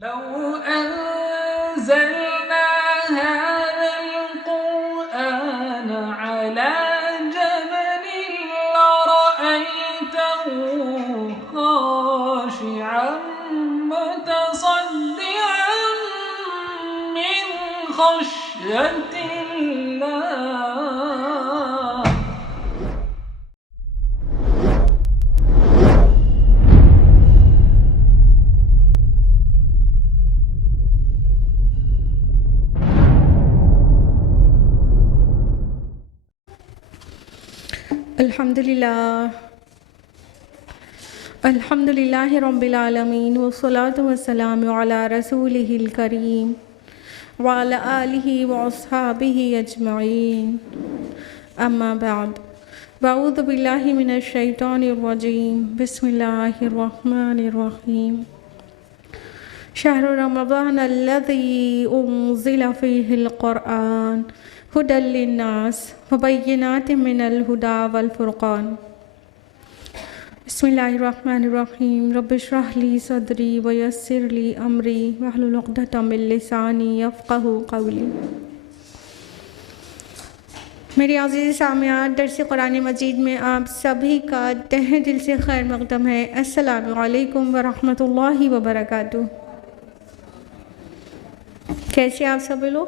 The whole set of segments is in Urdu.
لو أنزلنا هذا القرآن على جبل لرأيته خاشعا متصدعا من خشية الله. الحمدللہ رب العالمین والصلاة والسلام علی رسولہ الکریم وعلی آلہ واصحابہ اجمعین اما بعد واعوذ باللہ من الشیطان الرجیم بسم اللہ الرحمن الرحیم شہر رمضان الذی انزل فیہ القرآن ہدی للناس وبینات من الہدی والفرقان. بسم اللہ الرحمن الرحیم رب اشرح لی صدری ویسر لی امری واحلل عقدۃ من لسانی یفقہوا قولی. میری عزیز سامعات، درس قرآن مجید میں آپ سبھی کا تہہ دل سے خیر مقدم ہے. السلام علیکم ورحمۃ اللہ وبرکاتہ. کیسے آپ سبھی لوگ؟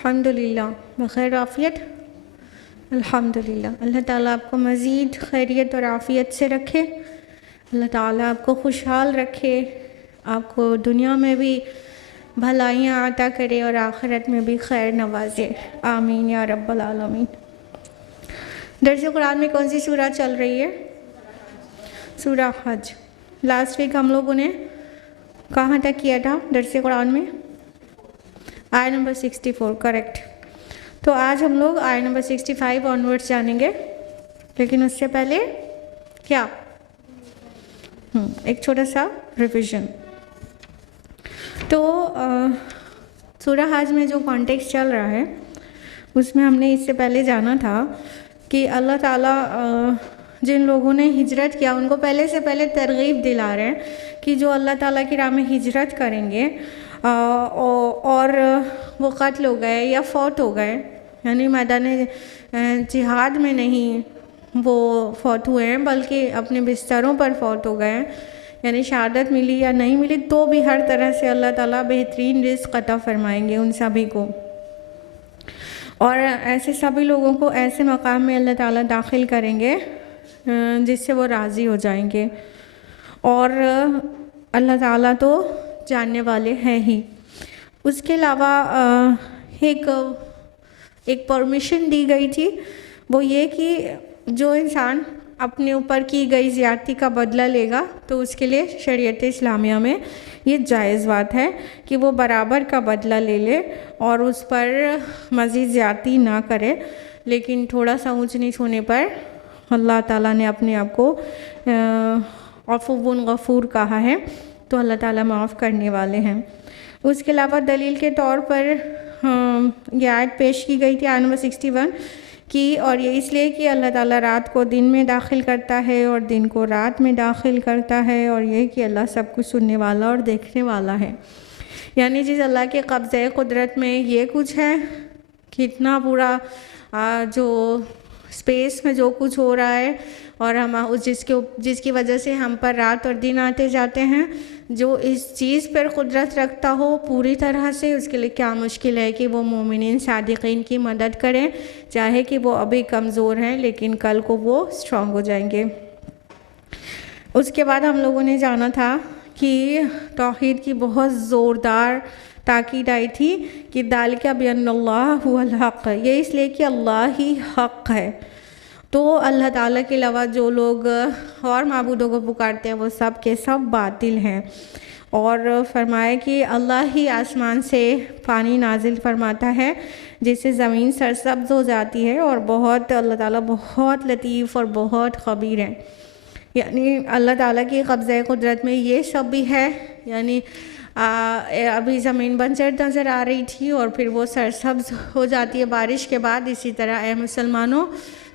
الحمدللہ بخیر عافیت. الحمدللہ. اللہ تعالیٰ آپ کو مزید خیریت اور عافیت سے رکھے. اللہ تعالیٰ آپ کو خوشحال رکھے، آپ کو دنیا میں بھی بھلائیاں عطا کرے اور آخرت میں بھی خیر نوازے. آمین یا رب العالمین. درس قرآن میں کون سی سورہ چل رہی ہے؟ سورہ حج. لاسٹ ویک ہم لوگوں نے کہاں تک کیا تھا درس قرآن میں؟ آیت نمبر 64. کریکٹ. تو آج ہم لوگ آیت نمبر 65 آنورڈس جانیں گے، لیکن اس سے پہلے کیا ایک چھوٹا سا ریویژن. تو سورہ حج میں جو کانٹیکسٹ چل رہا ہے اس میں ہم نے اس سے پہلے جانا تھا کہ اللہ تعالیٰ جن لوگوں نے ہجرت کیا ان کو پہلے سے پہلے ترغیب دلا رہے ہیں کہ جو اللہ تعالیٰ کی راہ میں ہجرت کریں گے اور وہ قتل ہو گئے یا فوت ہو گئے، یعنی میدان جہاد میں نہیں وہ فوت ہوئے ہیں بلکہ اپنے بستروں پر فوت ہو گئے ہیں، یعنی شہادت ملی یا نہیں ملی تو بھی ہر طرح سے اللہ تعالیٰ بہترین رزق عطا فرمائیں گے ان سبھی کو. اور ایسے سبھی لوگوں کو ایسے مقام میں اللہ تعالیٰ داخل کریں گے جس سے وہ راضی ہو جائیں گے. اور اللہ تعالیٰ تو جاننے والے ہیں ہی. اس کے علاوہ ایک پرمیشن دی گئی تھی، وہ یہ کہ جو انسان اپنے اوپر کی گئی زیادتی کا بدلہ لے گا تو اس کے لیے شریعت اسلامیہ میں یہ جائز بات ہے کہ وہ برابر کا بدلہ لے لے اور اس پر مزید زیادتی نہ کرے. لیکن تھوڑا سا اونچ نیچ ہونے پر اللہ تعالیٰ نے اپنے آپ کو عفو غفور کہا ہے، تو اللہ تعالیٰ معاف کرنے والے ہیں. اس کے علاوہ دلیل کے طور پر یہ آیت پیش کی گئی تھی آیت نمبر 61 کی، اور یہ اس لیے کہ اللہ تعالیٰ رات کو دن میں داخل کرتا ہے اور دن کو رات میں داخل کرتا ہے، اور یہ کہ اللہ سب کچھ سننے والا اور دیکھنے والا ہے. یعنی جس اللہ کے قبضۂ قدرت میں یہ کچھ ہے کہ اتنا پورا جو اسپیس میں جو کچھ ہو رہا ہے اور ہم جس کی وجہ سے ہم پر رات اور دن آتے جاتے ہیں، جو اس چیز پر قدرت رکھتا ہو پوری طرح سے، اس کے لیے کیا مشکل ہے کہ وہ مومنین صادقین کی مدد کریں، چاہے کہ وہ ابھی کمزور ہیں لیکن کل کو وہ اسٹرانگ ہو جائیں گے. اس کے بعد ہم لوگوں نے جانا تھا کہ توحید کی بہت زوردار تاکید آئی تھی کہ ذالک بأن اللہ هو الحق، یہ اس لیے کہ اللہ ہی حق ہے. تو اللہ تعالیٰ کے علاوہ جو لوگ اور معبودوں کو پکارتے ہیں وہ سب کے سب باطل ہیں. اور فرمایا کہ اللہ ہی آسمان سے پانی نازل فرماتا ہے جس سے زمین سرسبز ہو جاتی ہے، اور اللہ تعالیٰ بہت لطیف اور بہت خبیر ہے. یعنی اللہ تعالیٰ کی قبضۂ قدرت میں یہ سب بھی ہے. یعنی ابھی زمین بنجر نظر آ رہی تھی اور پھر وہ سرسبز ہو جاتی ہے بارش کے بعد. اسی طرح اے مسلمانوں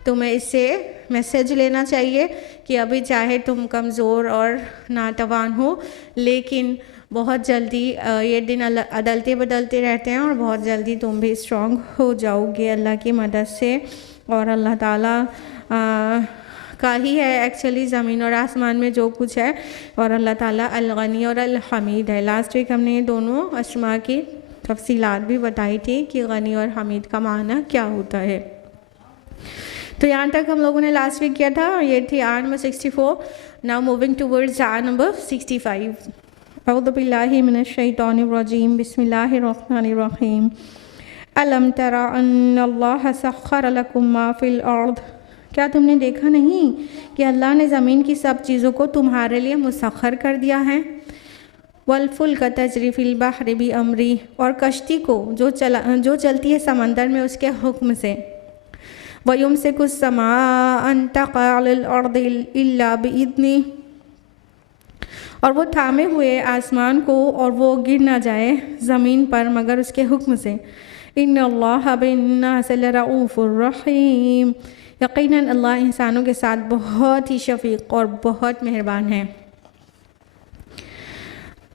تمہیں اس سے میسیج لینا چاہیے کہ ابھی چاہے تم کمزور اور ناتوان ہو، لیکن بہت جلدی یہ دن عدلتے بدلتے رہتے ہیں اور بہت جلدی تم بھی اسٹرانگ ہو جاؤ گے اللہ کی مدد سے. اور اللہ تعالیٰ کا ہی ہے ایکچولی زمین اور آسمان میں جو کچھ ہے، اور اللہ تعالیٰ الغنی اور الحمید ہے. لاسٹ ویک ہم نے یہ دونوں اسماء کی تفصیلات بھی بتائی تھی کہ غنی اور حمید کا معنی کیا ہوتا ہے. تو یہاں تک ہم لوگوں نے لاسٹ ویک کیا تھا. یہ تھی آیت نمبر 64. ناؤ موونگ ٹورڈز آیت نمبر 65. اعوذ باللہ من الشیطان الرجیم. بسم اللہ الرحمن الرحیم. الم تر ان اللہ سخر لکم ما فی الارض. کیا تم نے دیکھا نہیں کہ اللہ نے زمین کی سب چیزوں کو تمہارے لیے مسخر کر دیا ہے. والفلک تجری فی البحر بامری. اور کشتی کو جو چلتی ہے سمندر میں اس کے حکم سے. وَيُمْسِكُ السَّمَاءَ أَن تَقَعَ عَلَى الْأَرْضِ إِلَّا بِإِذْنِهِ. اور وہ تھامے ہوئے آسمان کو اور وہ گر نہ جائے زمین پر مگر اس کے حکم سے. إِنَّ اللَّهَ بِالنَّاسِ لَرَءُوفٌ رَحِيمٌ. یقیناً اللہ انسانوں کے ساتھ بہت ہی شفیق اور بہت مہربان ہے.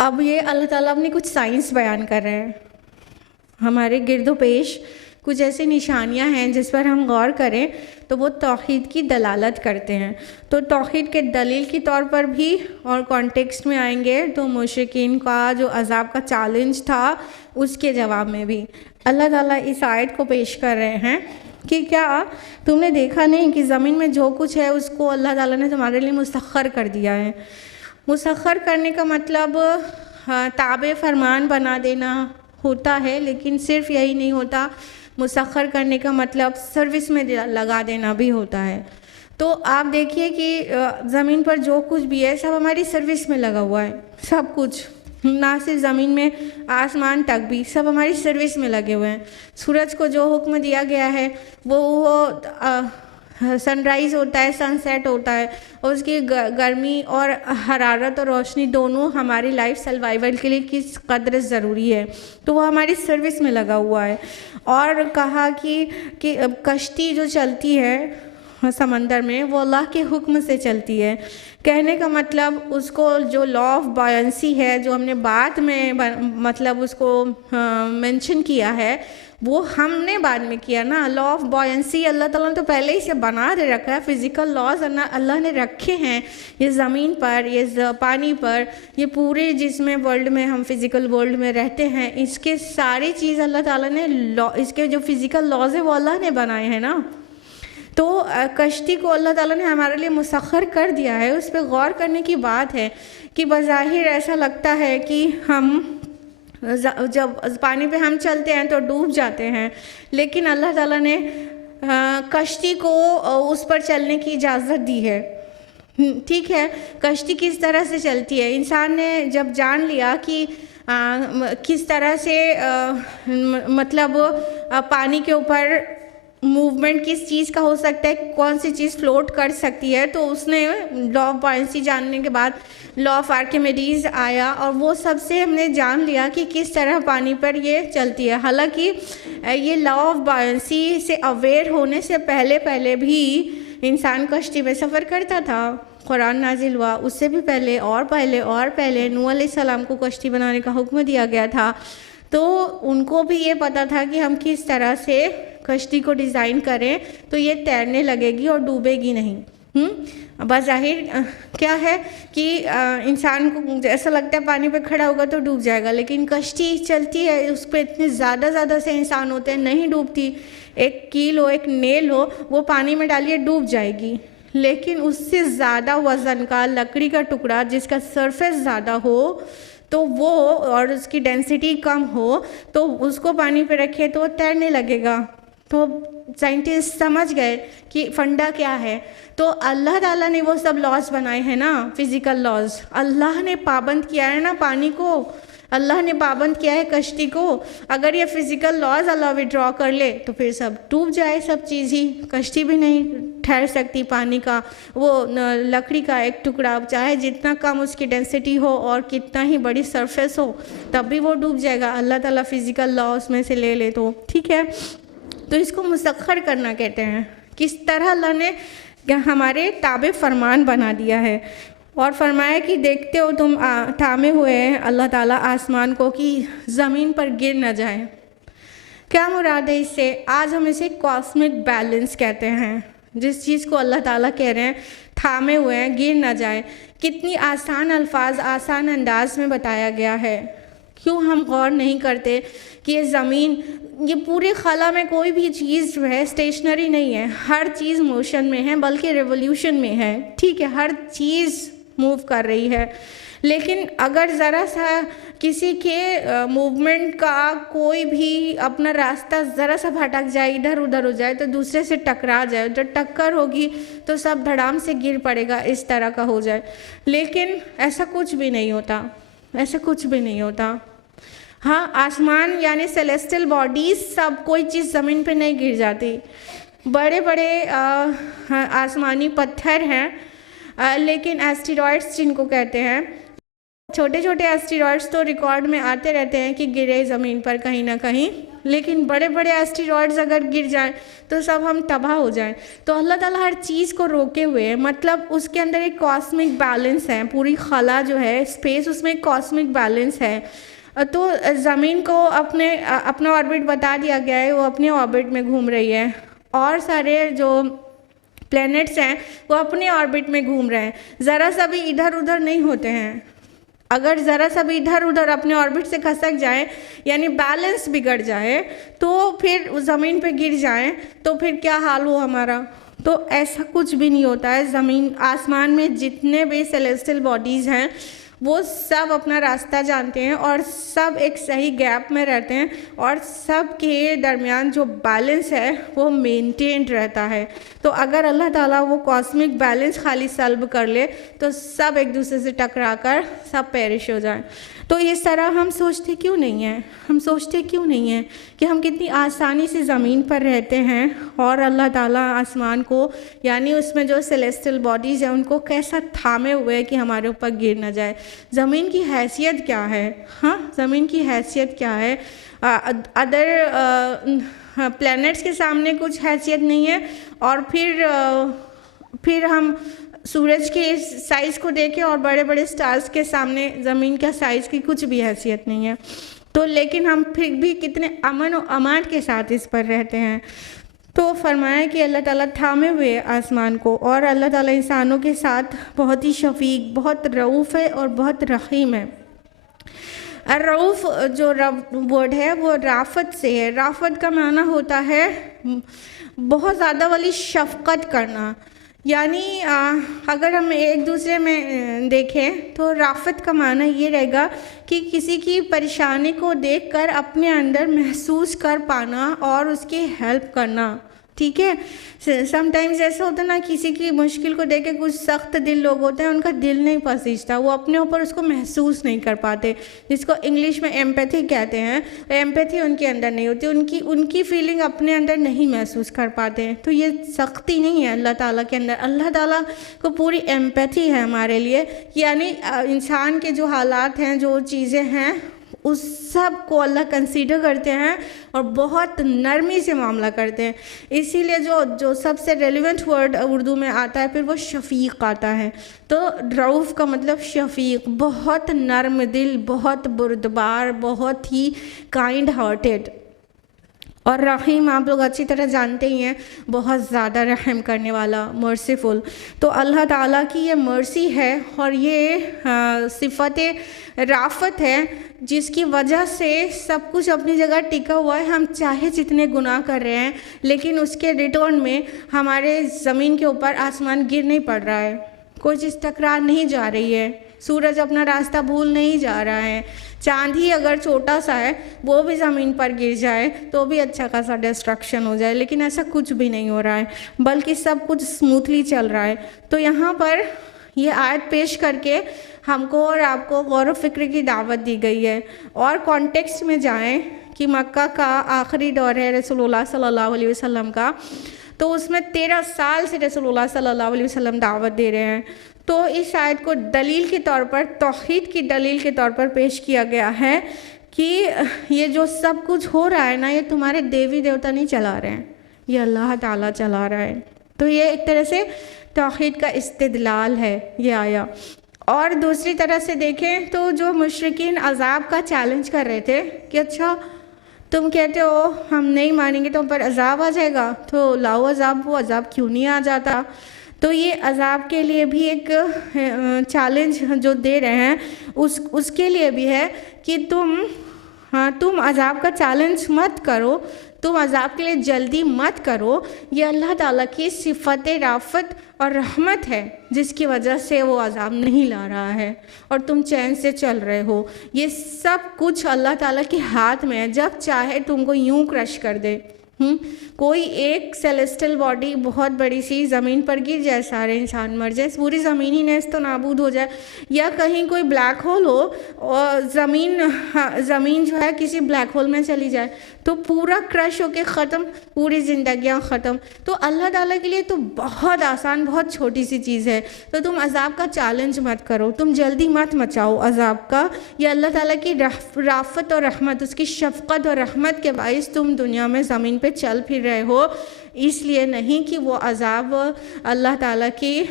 اب یہ اللہ تعالیٰ اپنی کچھ سائنس بیان کر رہے ہیں. ہمارے گرد و پیش کچھ ایسی نشانیاں ہیں جس پر ہم غور کریں تو وہ توحید کی دلالت کرتے ہیں. تو توحید کے دلیل کے طور پر بھی اور کانٹیکسٹ میں آئیں گے تو مشرکین کا جو عذاب کا چیلنج تھا اس کے جواب میں بھی اللہ تعالیٰ اس آیت کو پیش کر رہے ہیں کہ کیا تم نے دیکھا نہیں کہ زمین میں جو کچھ ہے اس کو اللہ تعالیٰ نے تمہارے لیے مسخر کر دیا ہے. مسخر کرنے کا مطلب تابع فرمان بنا دینا ہوتا ہے، لیکن صرف یہی نہیں ہوتا. مسخر کرنے کا مطلب سروس میں لگا دینا بھی ہوتا ہے. تو آپ دیکھیے کہ زمین پر جو کچھ بھی ہے سب ہماری سروس میں لگا ہوا ہے. سب کچھ، نہ صرف زمین میں، آسمان تک بھی سب ہماری سروس میں لگے ہوئے ہیں. سورج کو جو حکم دیا گیا ہے وہ سن رائز ہوتا ہے، سن سیٹ ہوتا ہے، اور اس کی گرمی اور حرارت اور روشنی دونوں ہماری لائف سروائیول کے لیے کس قدر ضروری ہے، تو وہ ہماری سروس میں لگا ہوا ہے. اور کہا کہ کشتی جو چلتی ہے سمندر میں وہ اللہ کے حکم سے چلتی ہے. کہنے کا مطلب اس کو جو لا آف بائنسی ہے جو ہم نے بعد میں مطلب اس کو مینشن کیا ہے وہ ہم نے بعد میں کیا نا. لا آف بائنسی اللہ تعالیٰ نے تو پہلے ہی سے بنا دے رکھا ہے. فزیکل لاز اللہ نے رکھے ہیں یہ زمین پر، یہ پانی پر، یہ پورے جس میں ورلڈ میں ہم فزیکل ورلڈ میں رہتے ہیں، اس کے ساری چیز اللہ تعالیٰ نے اس کے جو فزیکل لاز ہے وہ اللہ نے بنائے ہیں نا. تو کشتی کو اللہ تعالیٰ نے ہمارے لیے مسخر کر دیا ہے. اس پہ غور کرنے کی بات ہے کہ بظاہر ایسا لگتا ہے کہ ہم جب پانی پہ ہم چلتے ہیں تو ڈوب جاتے ہیں، لیکن اللہ تعالیٰ نے کشتی کو اس پر چلنے کی اجازت دی ہے. ٹھیک ہے، کشتی کس طرح سے چلتی ہے. انسان نے جب جان لیا کہ کس طرح سے مطلب پانی کے اوپر موومنٹ کس چیز کا ہو سکتا ہے، کون سی چیز فلوٹ کر سکتی ہے، تو اس نے لا آف بائنسی جاننے کے بعد لا آف آرکیمیڈیز آیا اور وہ سب سے ہم نے جان لیا کہ کس طرح پانی پر یہ چلتی ہے. حالانکہ یہ لا آف بائنسی سے اویئر ہونے سے پہلے بھی انسان کشتی میں سفر کرتا تھا. قرآن نازل ہوا اس سے بھی پہلے اور پہلے نوح علیہ السلام کو کشتی بنانے کا حکم دیا گیا تھا. تو ان کو بھی یہ پتہ تھا کہ ہم کس طرح سے کشتی کو ڈیزائن کریں تو یہ تیرنے لگے گی اور ڈوبے گی نہیں. بظاہر کیا ہے کہ انسان کو ایسا لگتا ہے پانی پہ کھڑا ہوگا تو ڈوب جائے گا، لیکن کشتی چلتی ہے اس پہ اتنے زیادہ سے انسان ہوتے ہیں، نہیں ڈوبتی. ایک کیل ہو، ایک نیل ہو، وہ پانی میں ڈالیے ڈوب جائے گی. لیکن اس سے زیادہ وزن کا لکڑی کا ٹکڑا جس کا سرفیس زیادہ ہو تو وہ اور اس کی ڈینسٹی کم ہو تو اس کو پانی پہ رکھے تو وہ تیرنے لگے گا. تو سائنٹسٹ سمجھ گئے کہ فنڈا کیا ہے. تو اللہ تعالیٰ نے وہ سب لاز بنائے ہیں نا، فزیکل لاز. اللہ نے پابند کیا ہے نا پانی کو، اللہ نے پابند کیا ہے کشتی کو. اگر یہ فزیکل لاز اللہ وڈرا کر لے تو پھر سب ڈوب جائے، سب چیز ہی. کشتی بھی نہیں ٹھہر سکتی پانی کا، وہ لکڑی کا ایک ٹکڑا چاہے جتنا کم اس کی ڈینسٹی ہو اور کتنا ہی بڑی سرفیس ہو تب بھی وہ ڈوب جائے گا. اللہ تعالیٰ فزیکل لا اس میں سے لے لے تو ٹھیک ہے. تو اس کو مسخر کرنا کہتے ہیں کس طرح اللہ نے ہمارے تابع فرمان بنا دیا ہے، اور فرمایا کہ دیکھتے ہو تم تھامے ہوئے ہیں اللہ تعالیٰ آسمان کو کہ زمین پر گر نہ جائے۔ کیا مراد ہے اس سے؟ آج ہم اسے کاسمک بیلنس کہتے ہیں، جس چیز کو اللہ تعالیٰ کہہ رہے ہیں تھامے ہوئے ہیں، گر نہ جائے۔ کتنی آسان الفاظ، آسان انداز میں بتایا گیا ہے۔ کیوں ہم غور نہیں کرتے کہ یہ زمین، یہ پورے خلا میں کوئی بھی چیز جو ہے اسٹیشنری نہیں ہے، ہر چیز موشن میں ہے، بلکہ ریولیوشن میں ہے، ٹھیک ہے، ہر چیز موو کر رہی ہے۔ لیکن اگر ذرا سا کسی کے موومنٹ کا کوئی بھی اپنا راستہ ذرا سا بھٹک جائے، ادھر ادھر ہو جائے، تو دوسرے سے ٹکرا جائے، جب ٹکر ہوگی تو سب دھڑام سے گر پڑے گا، اس طرح کا ہو جائے۔ لیکن ایسا کچھ بھی نہیں ہوتا، ایسا کچھ بھی نہیں ہوتا۔ ہاں، آسمان یعنی سیلیسٹل باڈیز، سب کوئی چیز زمین پہ نہیں گر جاتی۔ بڑے بڑے آسمانی پتھر ہیں، لیکن ایسٹیرائڈس جن کو کہتے ہیں، چھوٹے چھوٹے ایسٹیرائڈس تو ریکارڈ میں آتے رہتے ہیں کہ گرے زمین پر کہیں نہ کہیں، لیکن بڑے بڑے ایسٹیرائڈز اگر گر جائیں تو سب ہم تباہ ہو جائیں۔ تو اللہ تعالیٰ ہر چیز کو روکے ہوئے ہیں، مطلب اس کے اندر ایک کاسمک بیلنس ہے، پوری خلا جو ہے اسپیس، اس میں ایک کاسمک بیلنس ہے۔ تو زمین کو اپنا آربٹ بتا دیا گیا ہے، وہ اپنے آربٹ میں گھوم رہی ہے، اور سارے جو پلینٹس ہیں وہ اپنے آربٹ میں گھوم رہے ہیں، ذرا سا بھی ادھر ادھر نہیں ہوتے ہیں۔ اگر ذرا سا بھی ادھر ادھر اپنے آربٹ سے کھسک جائیں، یعنی بیلنس بگڑ جائے، تو پھر زمین پہ گر جائیں تو پھر کیا حال ہو ہمارا؟ تو ایسا کچھ بھی نہیں ہوتا ہے۔ زمین، آسمان میں جتنے بھی سیلیسٹل باڈیز ہیں وہ سب اپنا راستہ جانتے ہیں، اور سب ایک صحیح گیپ میں رہتے ہیں، اور سب کے درمیان جو بیلنس ہے وہ مینٹینڈ رہتا ہے۔ تو اگر اللہ تعالیٰ وہ کاسمک بیلنس خالی سلب کر لے تو سب ایک دوسرے سے ٹکرا کر سب پیرش ہو جائیں۔ تو اس طرح ہم سوچتے کیوں نہیں ہیں؟ ہم سوچتے کیوں نہیں ہیں کہ ہم کتنی آسانی سے زمین پر رہتے ہیں، اور اللہ تعالیٰ آسمان کو، یعنی اس میں جو سیلیسٹل باڈیز ہیں، ان کو کیسا تھامے ہوئے کہ ہمارے اوپر گر نہ جائے۔ زمین کی حیثیت کیا ہے؟ ہاں، زمین کی حیثیت کیا ہے؟ ادر پلینٹس کے سامنے کچھ حیثیت نہیں ہے، اور پھر ہم سورج کے سائز کو دیکھیں اور بڑے بڑے سٹارز کے سامنے زمین کا سائز کی کچھ بھی حیثیت نہیں ہے۔ تو لیکن ہم پھر بھی کتنے امن و امان کے ساتھ اس پر رہتے ہیں۔ تو فرمایا کہ اللہ تعالیٰ تھامے ہوئے آسمان کو، اور اللہ تعالیٰ انسانوں کے ساتھ بہت ہی شفیق، بہت رؤوف ہے اور بہت رحیم ہے۔ الرؤوف جو ورڈ ہے وہ رافت سے ہے۔ رافت کا معنی ہوتا ہے بہت زیادہ والی شفقت کرنا، یعنی اگر ہم ایک دوسرے میں دیکھیں تو رافت کا معنی یہ رہے گا کہ کسی کی پریشانی کو دیکھ کر اپنے اندر محسوس کر پانا اور اس کی ہیلپ کرنا، ٹھیک ہے۔ سم ٹائمز ایسا ہوتا ہے نا، کسی کی مشکل کو دیکھ کے کچھ سخت دل لوگ ہوتے ہیں، ان کا دل نہیں پسیجتا، وہ اپنے اوپر اس کو محسوس نہیں کر پاتے، جس کو انگلش میں ایمپیتھی کہتے ہیں۔ ایمپیتھی ان کے اندر نہیں ہوتی، ان کی فیلنگ اپنے اندر نہیں محسوس کر پاتے ہیں۔ تو یہ سختی نہیں ہے اللہ تعالیٰ کے اندر، اللہ تعالیٰ کو پوری ایمپیتھی ہے ہمارے لیے، یعنی انسان کے جو حالات ہیں، جو چیزیں ہیں، اس سب کو اللہ کنسیڈر کرتے ہیں اور بہت نرمی سے معاملہ کرتے ہیں۔ اسی لیے جو سب سے ریلیونٹ ورڈ اردو میں آتا ہے پھر وہ شفیق آتا ہے۔ تو رؤوف کا مطلب شفیق، بہت نرم دل، بہت بردبار، بہت ہی کائنڈ ہارٹیڈ۔ اور رحیم آپ لوگ اچھی طرح جانتے ہی ہیں، بہت زیادہ رحم کرنے والا، مرسیفل۔ تو اللہ تعالیٰ کی یہ مرسی ہے اور یہ صفت رافت ہے، جس کی وجہ سے سب کچھ اپنی جگہ ٹکا ہوا ہے۔ ہم چاہے جتنے گناہ کر رہے ہیں، لیکن اس کے ریٹرن میں ہمارے زمین کے اوپر آسمان گر نہیں پڑ رہا ہے، کوئی چیز ٹکرا نہیں جا رہی ہے، سورج اپنا راستہ بھول نہیں جا رہا ہے، چاند ہی اگر چھوٹا سا ہے وہ بھی زمین پر گر جائے تو بھی اچھا خاصا ڈسٹرکشن ہو جائے، لیکن ایسا کچھ بھی نہیں ہو رہا ہے، بلکہ سب کچھ اسموتھلی چل رہا ہے۔ تو یہاں پر یہ آیت پیش کر کے ہم کو اور آپ کو غور و فکر کی دعوت دی گئی ہے۔ اور کانٹیکسٹ میں جائیں کہ مکہ کا آخری دور ہے رسول اللہ صلی اللہ علیہ وسلم کا، تو اس میں 13 سال سے رسول اللہ صلی اللہ علیہ وسلم دعوت دے رہے ہیں۔ تو اس آیت کو دلیل کے طور پر، توحید کی دلیل کے طور پر پیش کیا گیا ہے کہ یہ جو سب کچھ ہو رہا ہے نا، یہ تمہارے دیوی دیوتا نہیں چلا رہے ہیں، یہ اللہ تعالیٰ چلا رہا ہے۔ تو یہ ایک طرح سے توحید کا استدلال ہے یہ آیا۔ اور دوسری طرح سے دیکھیں تو جو مشرکین عذاب کا چیلنج کر رہے تھے کہ اچھا تم کہتے ہو ہم نہیں مانیں گے تو ہم پر عذاب آ جائے گا، تو لاؤ عذاب، وہ عذاب کیوں نہیں آ جاتا؟ تو یہ عذاب کے لیے بھی ایک چیلنج جو دے رہے ہیں اس کے لیے بھی ہے کہ تم عذاب کا چیلنج مت کرو، تم عذاب کے لیے جلدی مت کرو۔ یہ اللہ تعالیٰ کی صفت رافت اور رحمت ہے جس کی وجہ سے وہ عذاب نہیں لا رہا ہے اور تم چین سے چل رہے ہو۔ یہ سب کچھ اللہ تعالیٰ کے ہاتھ میں ہے، جب چاہے تم کو یوں کرش کر دے۔ کوئی ایک سیلیسٹل باڈی بہت بڑی سی زمین پر گر جائے، سارے انسان مر جائے، پوری زمین ہی نیست و نابود ہو جائے، یا کہیں کوئی بلیک ہول ہو اور زمین جو ہے کسی بلیک ہول میں چلی جائے تو پورا کرش ہو کے ختم، پوری زندگیاں ختم۔ تو اللہ تعالیٰ کے لیے تو بہت آسان، بہت چھوٹی سی چیز ہے۔ تو تم عذاب کا چیلنج مت کرو، تم جلدی مت مچاؤ عذاب کا۔ یہ اللہ تعالیٰ کی رافت اور رحمت، اس کی شفقت اور رحمت کے باعث تم دنیا میں زمین پہ چل پھر رہے ہو، اس لیے نہیں کہ وہ عذاب اللہ تعالیٰ کی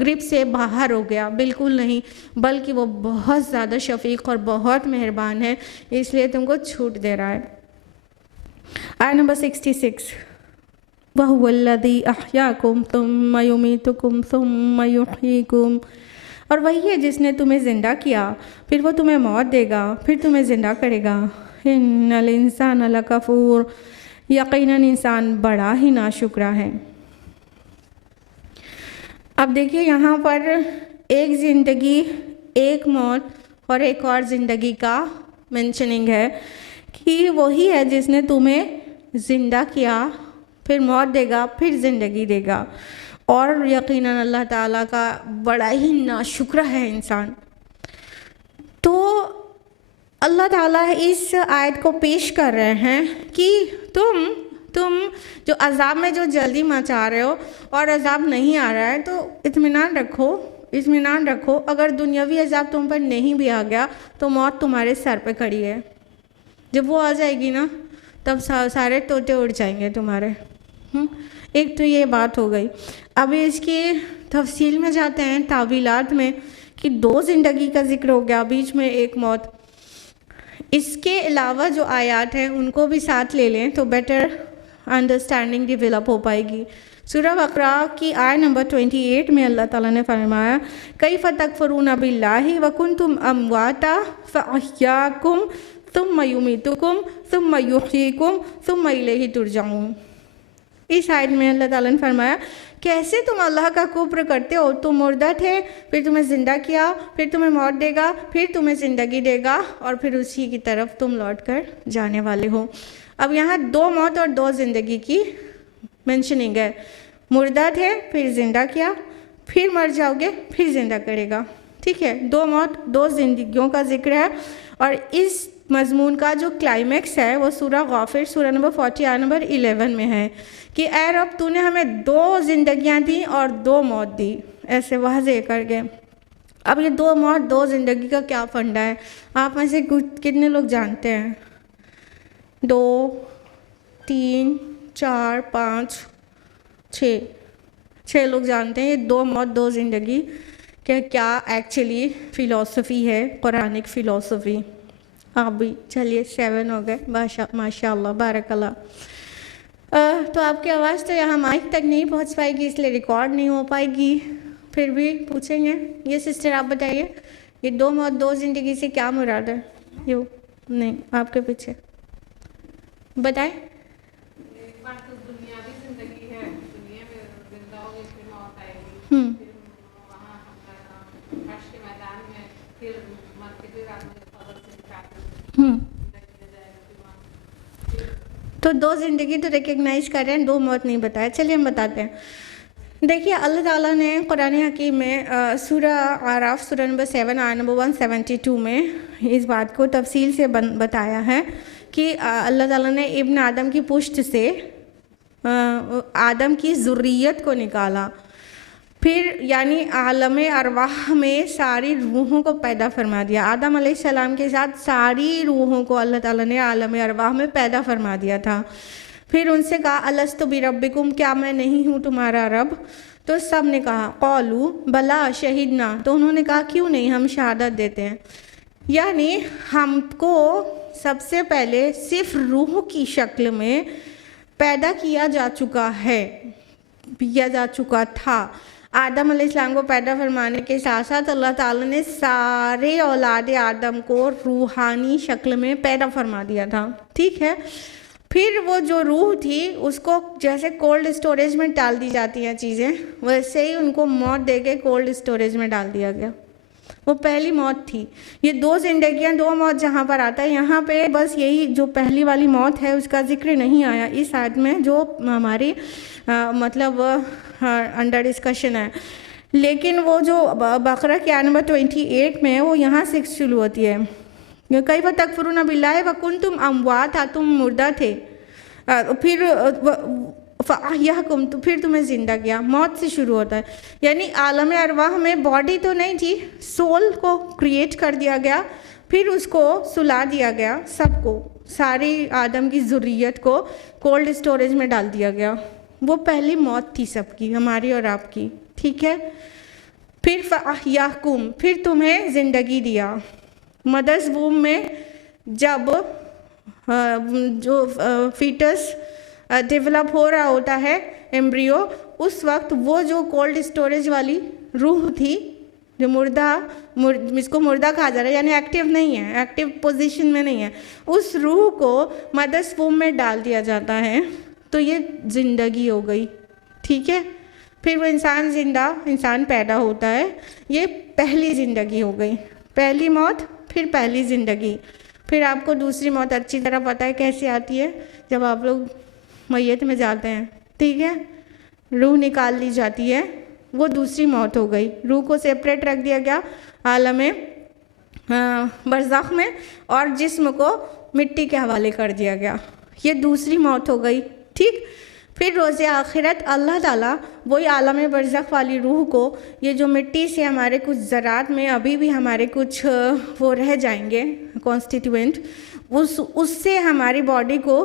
گرپ سے باہر ہو گیا، بالکل نہیں، بلکہ وہ بہت زیادہ شفیق اور بہت مہربان ہے، اس لیے تم کو چھوٹ دے رہا ہے۔ آیت نمبر 66، وَهُوَ الَّذِي أَحْيَاكُمْ ثُمَّ يُمِيتُكُمْ ثُمَّ يُحْيِيكُمْ، اور وہی ہے جس نے تمہیں زندہ کیا، پھر وہ تمہیں موت دے گا، پھر تمہیں زندہ کرے گا۔ إِنَّ الْإِنسَانَ لَكَفُورٌ، یقیناً انسان بڑا ہی ناشکرا ہے۔ اب دیکھیے یہاں پر ایک زندگی، ایک موت اور ایک اور زندگی کا منشننگ ہے کہ وہی ہے جس نے تمہیں زندہ کیا، پھر موت دے گا، پھر زندگی دے گا، اور یقیناً اللہ تعالیٰ کا بڑا ہی ناشکرا ہے انسان۔ تو اللہ تعالیٰ اس آیت کو پیش کر رہے ہیں کہ تم جو عذاب میں جو جلدی مچا رہے ہو اور عذاب نہیں آ رہا ہے تو اطمینان رکھو، اگر دنیاوی عذاب تم پر نہیں بھی آ گیا تو موت تمہارے سر پہ کھڑی ہے، جب وہ آ جائے گی نا تب سارے طوطے اڑ جائیں گے تمہارے۔ ایک تو یہ بات ہو گئی۔ ابھی اس کی تفصیل میں جاتے ہیں، تعویلات میں، کہ 2 زندگی کا ذکر ہو گیا، بیچ میں ایک موت۔ اس کے علاوہ جو آیات ہیں ان کو بھی ساتھ لے لیں تو بیٹر انڈرسٹینڈنگ ڈیولپ ہو پائے گی۔ سورہ بقرہ کی آیت نمبر 28 میں اللہ تعالیٰ نے فرمایا کیف تکفرون باللہ وکنتم امواتا فاحیاکم ثم یمیتکم ثم یحییکم ثم الیہ ترجعون۔ اس آیت میں اللہ تعالیٰ نے فرمایا کیسے تم اللہ کا کفر کرتے ہو، تم مردہ تھے، پھر تمہیں زندہ کیا، پھر تمہیں موت دے گا، پھر تمہیں زندگی دے گا، اور پھر اسی کی طرف تم لوٹ کر جانے والے ہو۔ اب یہاں 2 موت اور 2 زندگی کی مینشننگ ہے، مردہ تھے پھر زندہ کیا، پھر مر جاؤ گے پھر زندہ کرے گا، ٹھیک ہے، 2 موت 2 زندگیوں کا ذکر ہے۔ اور اس مضمون کا جو کلائمیکس ہے وہ سورہ غافر سورہ نمبر 40 آیت نمبر 11 میں ہے کہ اے رب تو نے ہمیں 2 زندگیاں دیں اور 2 موت دی، ایسے واضح کر کے۔ اب یہ 2 موت 2 زندگی کا کیا فنڈا ہے، آپ میں سے کتنے لوگ جانتے ہیں؟ 2 3 4 5 6 لوگ جانتے ہیں یہ 2 موت 2 زندگی کہ کیا ایکچولی فلسفی ہے، قرآنک فلسفی۔ آپ بھی چلیے 7 ہو گئے، ماشاء اللہ، بارک اللہ۔ تو آپ کی آواز تو یہاں مائک تک نہیں پہنچ پائے گی، اس لیے ریکارڈ نہیں ہو پائے گی، پھر بھی پوچھیں گے۔ یہ سسٹر آپ بتائیے یہ 2 موت 2 زندگی سے کیا مراد ہے؟ یوں نہیں، آپ کے پیچھے بتائیں۔ تو 2 زندگی تو ریکگنائز کر رہے ہیں، 2 موت نہیں بتایا۔ چلیے ہم بتاتے ہیں۔ دیکھیے اللہ تعالیٰ نے قرآن حکیم میں سورہ اعراف سورہ نمبر 7 آیت نمبر 172 میں اس بات کو تفصیل سے بتایا ہے کہ اللہ تعالیٰ نے ابن آدم کی پشت سے آدم کی ذریت کو نکالا، پھر یعنی عالم ارواح میں ساری روحوں کو پیدا فرما دیا۔ آدم علیہ السلام کے ساتھ ساری روحوں کو اللہ تعالیٰ نے عالم ارواح میں پیدا فرما دیا تھا۔ پھر ان سے کہا الست بربکم، کیا میں نہیں ہوں تمہارا رب؟ تو سب نے کہا قالوا بلا شہدنا، تو انہوں نے کہا کیوں نہیں، ہم شہادت دیتے ہیں۔ یعنی ہم کو سب سے پہلے صرف روح کی شکل میں پیدا کیا جا چکا ہے، کیا جا چکا تھا۔ آدم علیہ السلام کو پیدا فرمانے کے ساتھ ساتھ اللہ تعالیٰ نے سارے اولاد آدم کو روحانی شکل میں پیدا فرما دیا تھا، ٹھیک ہے۔ پھر وہ جو روح تھی اس کو جیسے کولڈ اسٹوریج میں ڈال دی جاتی ہیں چیزیں، ویسے ہی ان کو موت دے کے کولڈ اسٹوریج میں ڈال دیا گیا۔ وہ پہلی موت تھی۔ یہ دو زندگیاں، دو موت جہاں پر آتا ہے، یہاں پہ بس یہی جو پہلی والی موت ہے اس کا ذکر نہیں آیا اس آیت میں، جو ہماری مطلب انڈر ڈسکشن ہے۔ لیکن وہ جو بقرہ کی آیت نمبر 28 میں وہ یہاں سے شروع ہوتی ہے، کیف تکفرون باللہ وکنتم امواتا، تم مردہ تھے، پھر فاحیاکم، تو پھر تمہیں زندہ کیا۔ موت سے شروع ہوتا ہے، یعنی عالم ارواح میں باڈی تو نہیں تھی، سول کو کریٹ کر دیا گیا، پھر اس کو سلا دیا گیا، سب کو، ساری آدم کی ذریت کو کولڈ اسٹوریج میں ڈال دیا گیا۔ وہ پہلی موت تھی سب کی، ہماری اور آپ کی، ٹھیک ہے۔ پھر فاحیاکم، پھر تمہیں زندگی دیا۔ مدرس ووم میں جب جو فیٹس ڈیولپ ہو رہا ہوتا ہے، ایمبریو، اس وقت وہ جو کولڈ اسٹوریج والی روح تھی، جو اس کو مردہ کہا جا رہا ہے، یعنی ایکٹیو نہیں ہے، ایکٹیو پوزیشن میں نہیں ہے، اس روح کو مدرس ووم میں ڈال دیا جاتا ہے، تو یہ زندگی ہو گئی، ٹھیک ہے۔ پھر وہ انسان پیدا ہوتا ہے، یہ پہلی زندگی ہو گئی، پہلی موت پھر پہلی زندگی۔ پھر آپ کو دوسری موت اچھی طرح پتہ ہے کیسے آتی ہے، جب آپ لوگ میت میں جاتے ہیں، ٹھیک ہے، روح نکال لی جاتی ہے، وہ دوسری موت ہو گئی۔ روح کو سیپریٹ رکھ دیا گیا عالم برزخ میں، اور جسم کو مٹی کے حوالے کر دیا گیا، یہ دوسری موت ہو گئی، ٹھیک۔ پھر روز آخرت اللہ تعالیٰ وہی عالم برزخ والی روح کو، یہ جو مٹی سے ہمارے کچھ ذرات میں ابھی بھی ہمارے کچھ وہ رہ جائیں گے کانسٹیٹیوئنٹ، اس سے ہماری باڈی کو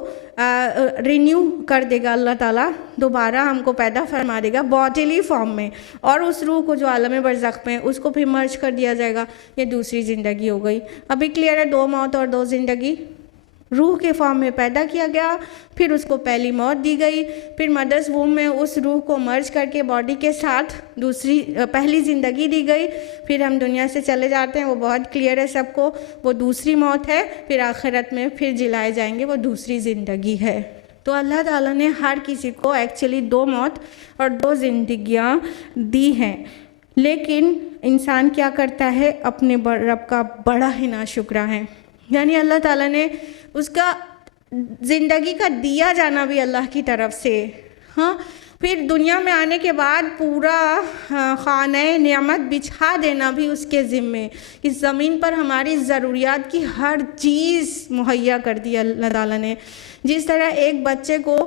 رینیو کر دے گا اللہ تعالیٰ، دوبارہ ہم کو پیدا فرما دے گا باڈیلی فارم میں، اور اس روح کو جو عالم برزخ میں اس کو پھر مرج کر دیا جائے گا، یہ دوسری زندگی ہو گئی۔ ابھی کلیئر ہے، دو موت اور دو زندگی۔ روح کے فارم میں پیدا کیا گیا، پھر اس کو پہلی موت دی گئی، پھر مدرس ووم میں اس روح کو مرج کر کے باڈی کے ساتھ پہلی زندگی دی گئی، پھر ہم دنیا سے چلے جاتے ہیں، وہ بہت کلیئر ہے سب کو، وہ دوسری موت ہے، پھر آخرت میں پھر جلائے جائیں گے، وہ دوسری زندگی ہے۔ تو اللہ تعالیٰ نے ہر کسی کو ایکچولی دو موت اور دو زندگیاں دی ہیں، لیکن انسان کیا کرتا ہے، اپنے رب کا بڑا ہی ناشکرا ہے۔ یعنی اللہ تعالیٰ نے اس کا زندگی کا دیا جانا بھی اللہ کی طرف سے، ہاں، پھر دنیا میں آنے کے بعد پورا خانہ نعمت بچھا دینا بھی اس کے ذمے، اس زمین پر ہماری ضروریات کی ہر چیز مہیا کر دی اللہ تعالیٰ نے۔ جس طرح ایک بچے کو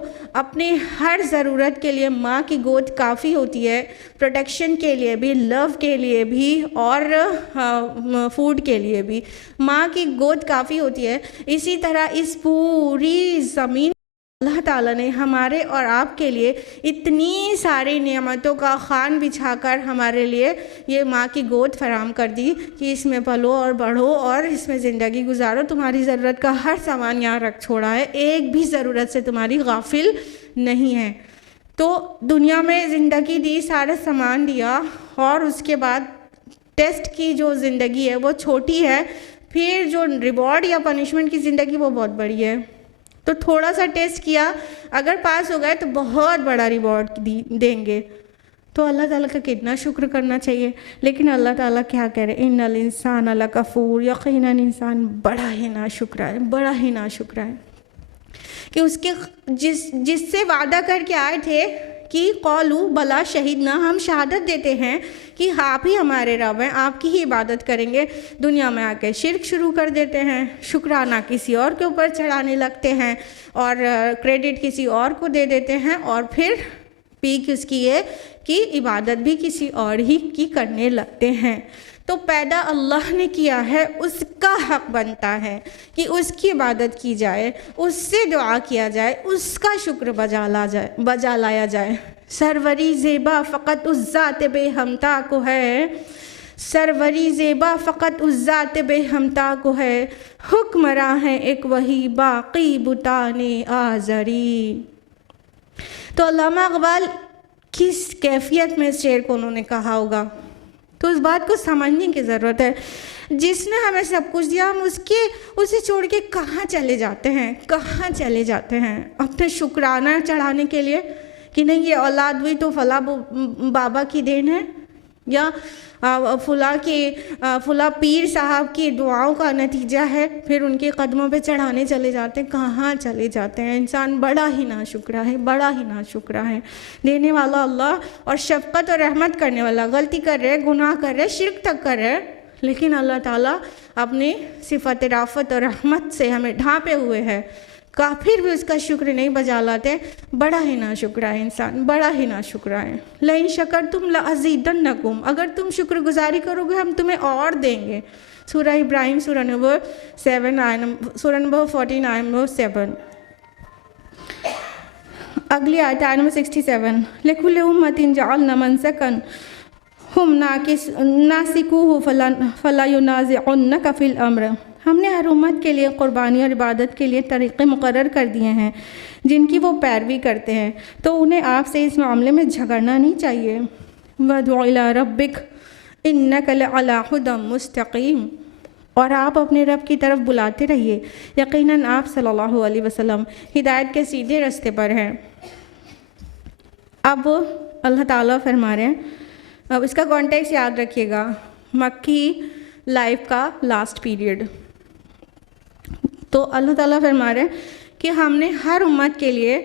اپنی ہر ضرورت کے لیے ماں کی گود کافی ہوتی ہے، پروٹیکشن کے لیے بھی، لو کے لیے بھی، اور فوڈ کے لیے بھی ماں کی گود کافی ہوتی ہے، اسی طرح اس پوری زمین اللہ تعالیٰ نے ہمارے اور آپ کے لیے اتنی ساری نعمتوں کا خوان بچھا کر ہمارے لیے یہ ماں کی گود فراہم کر دی کہ اس میں پلو اور بڑھو اور اس میں زندگی گزارو، تمہاری ضرورت کا ہر سامان یہاں رکھ چھوڑا ہے، ایک بھی ضرورت سے تمہاری غافل نہیں ہے۔ تو دنیا میں زندگی دی، سارا سامان دیا، اور اس کے بعد ٹیسٹ کی جو زندگی ہے وہ چھوٹی ہے، پھر جو ریوارڈ یا پنشمنٹ کی زندگی وہ بہت بڑی ہے۔ تو تھوڑا سا ٹیسٹ کیا، اگر پاس ہو گئے تو بہت بڑا ریوارڈ دیں گے، تو اللہ تعالیٰ کا کتنا شکر کرنا چاہیے۔ لیکن اللہ تعالیٰ کیا کہہ رہے ہیں، ان الانسان لکفور، یقیناً انسان بڑا ہی ناشکرا ہے، بڑا ہی ناشکرا ہے، کہ اس کے جس سے وعدہ کر کے آئے تھے کہ قالوا بلا شہدنا، ہم شہادت دیتے ہیں کہ آپ ہی ہمارے رب ہیں، آپ کی ہی عبادت کریں گے، دنیا میں آ کے شرک شروع کر دیتے ہیں، شکرانہ کسی اور کے اوپر چڑھانے لگتے ہیں، اور کریڈٹ کسی اور کو دے دیتے ہیں، اور پھر پیک اس کی ہے کہ عبادت بھی کسی اور ہی کی کرنے لگتے ہیں۔ تو پیدا اللہ نے کیا ہے، اس کا حق بنتا ہے کہ اس کی عبادت کی جائے، اس سے دعا کیا جائے، اس کا شکر بجا لایا جائے۔ سروری زیبا فقط اس ذات بے ہمتا کو ہے، سروری زیبا فقط اس ذات بے ہمتا کو ہے، حکمراں ہے ایک وہی باقی بتان آزری۔ تو علامہ اقبال کس کیفیت میں اس شعر کو انہوں نے کہا ہوگا، تو اس بات کو سمجھنے کی ضرورت ہے۔ جس نے ہمیں سب کچھ دیا، ہم اسے چھوڑ کے کہاں چلے جاتے ہیں، کہاں چلے جاتے ہیں اپنے شکرانہ چڑھانے کے لیے کہ نہیں یہ اولاد ہوئی تو فلاں بابا کی دین ہے، یا فلاں پیر صاحب کی دعاؤں کا نتیجہ ہے، پھر ان کے قدموں پہ چڑھانے چلے جاتے ہیں۔ کہاں چلے جاتے ہیں؟ انسان بڑا ہی ناشکرا ہے، بڑا ہی ناشکرا ہے۔ دینے والا اللہ اور شفقت اور رحمت کرنے والا، غلطی کر رہے، گناہ کر رہے، شرک تک کر رہے، لیکن اللہ تعالیٰ اپنی صفت رافت اور رحمت سے ہمیں ڈھانپے ہوئے ہے، کافر بھی اس کا شکر نہیں بجا لاتے۔ بڑا ہی ناشکرا ہے انسان، بڑا ہی ناشکرا ہے۔ لئن شکرتم لأزیدنکم، اگر تم شکر گزاری کرو گے ہم تمہیں اور دیں گے۔ سورہ ابراہیم سورہ نمبر 49 اگلی آیت نمبر 67، لِكُلِّ أُمَّةٍ جَعَلْنَا مَنْسَكًا ہم ناسکوہ فلا ینازعنک فی الامر۔ ہم نے ہر امت کے لیے قربانی اور عبادت کے لیے طریقے مقرر کر دیے ہیں جن کی وہ پیروی کرتے ہیں، تو انہیں آپ سے اس معاملے میں جھگڑنا نہیں چاہیے۔ وَادْعُ إِلَىٰ رَبِّكَ إِنَّكَ لَعَلَىٰ هُدًى مُسْتَقِيمٍ، اور آپ اپنے رب کی طرف بلاتے رہیے، یقیناً آپ صلی اللہ علیہ وسلم ہدایت کے سیدھے راستے پر ہیں۔ اب اللہ تعالیٰ فرما رہے ہیں، اب اس کا کانٹیکس یاد رکھیے گا، مکی لائف کا لاسٹ پیریڈ۔ تو اللہ تعالیٰ فرما رہے ہیں کہ ہم نے ہر امت کے لیے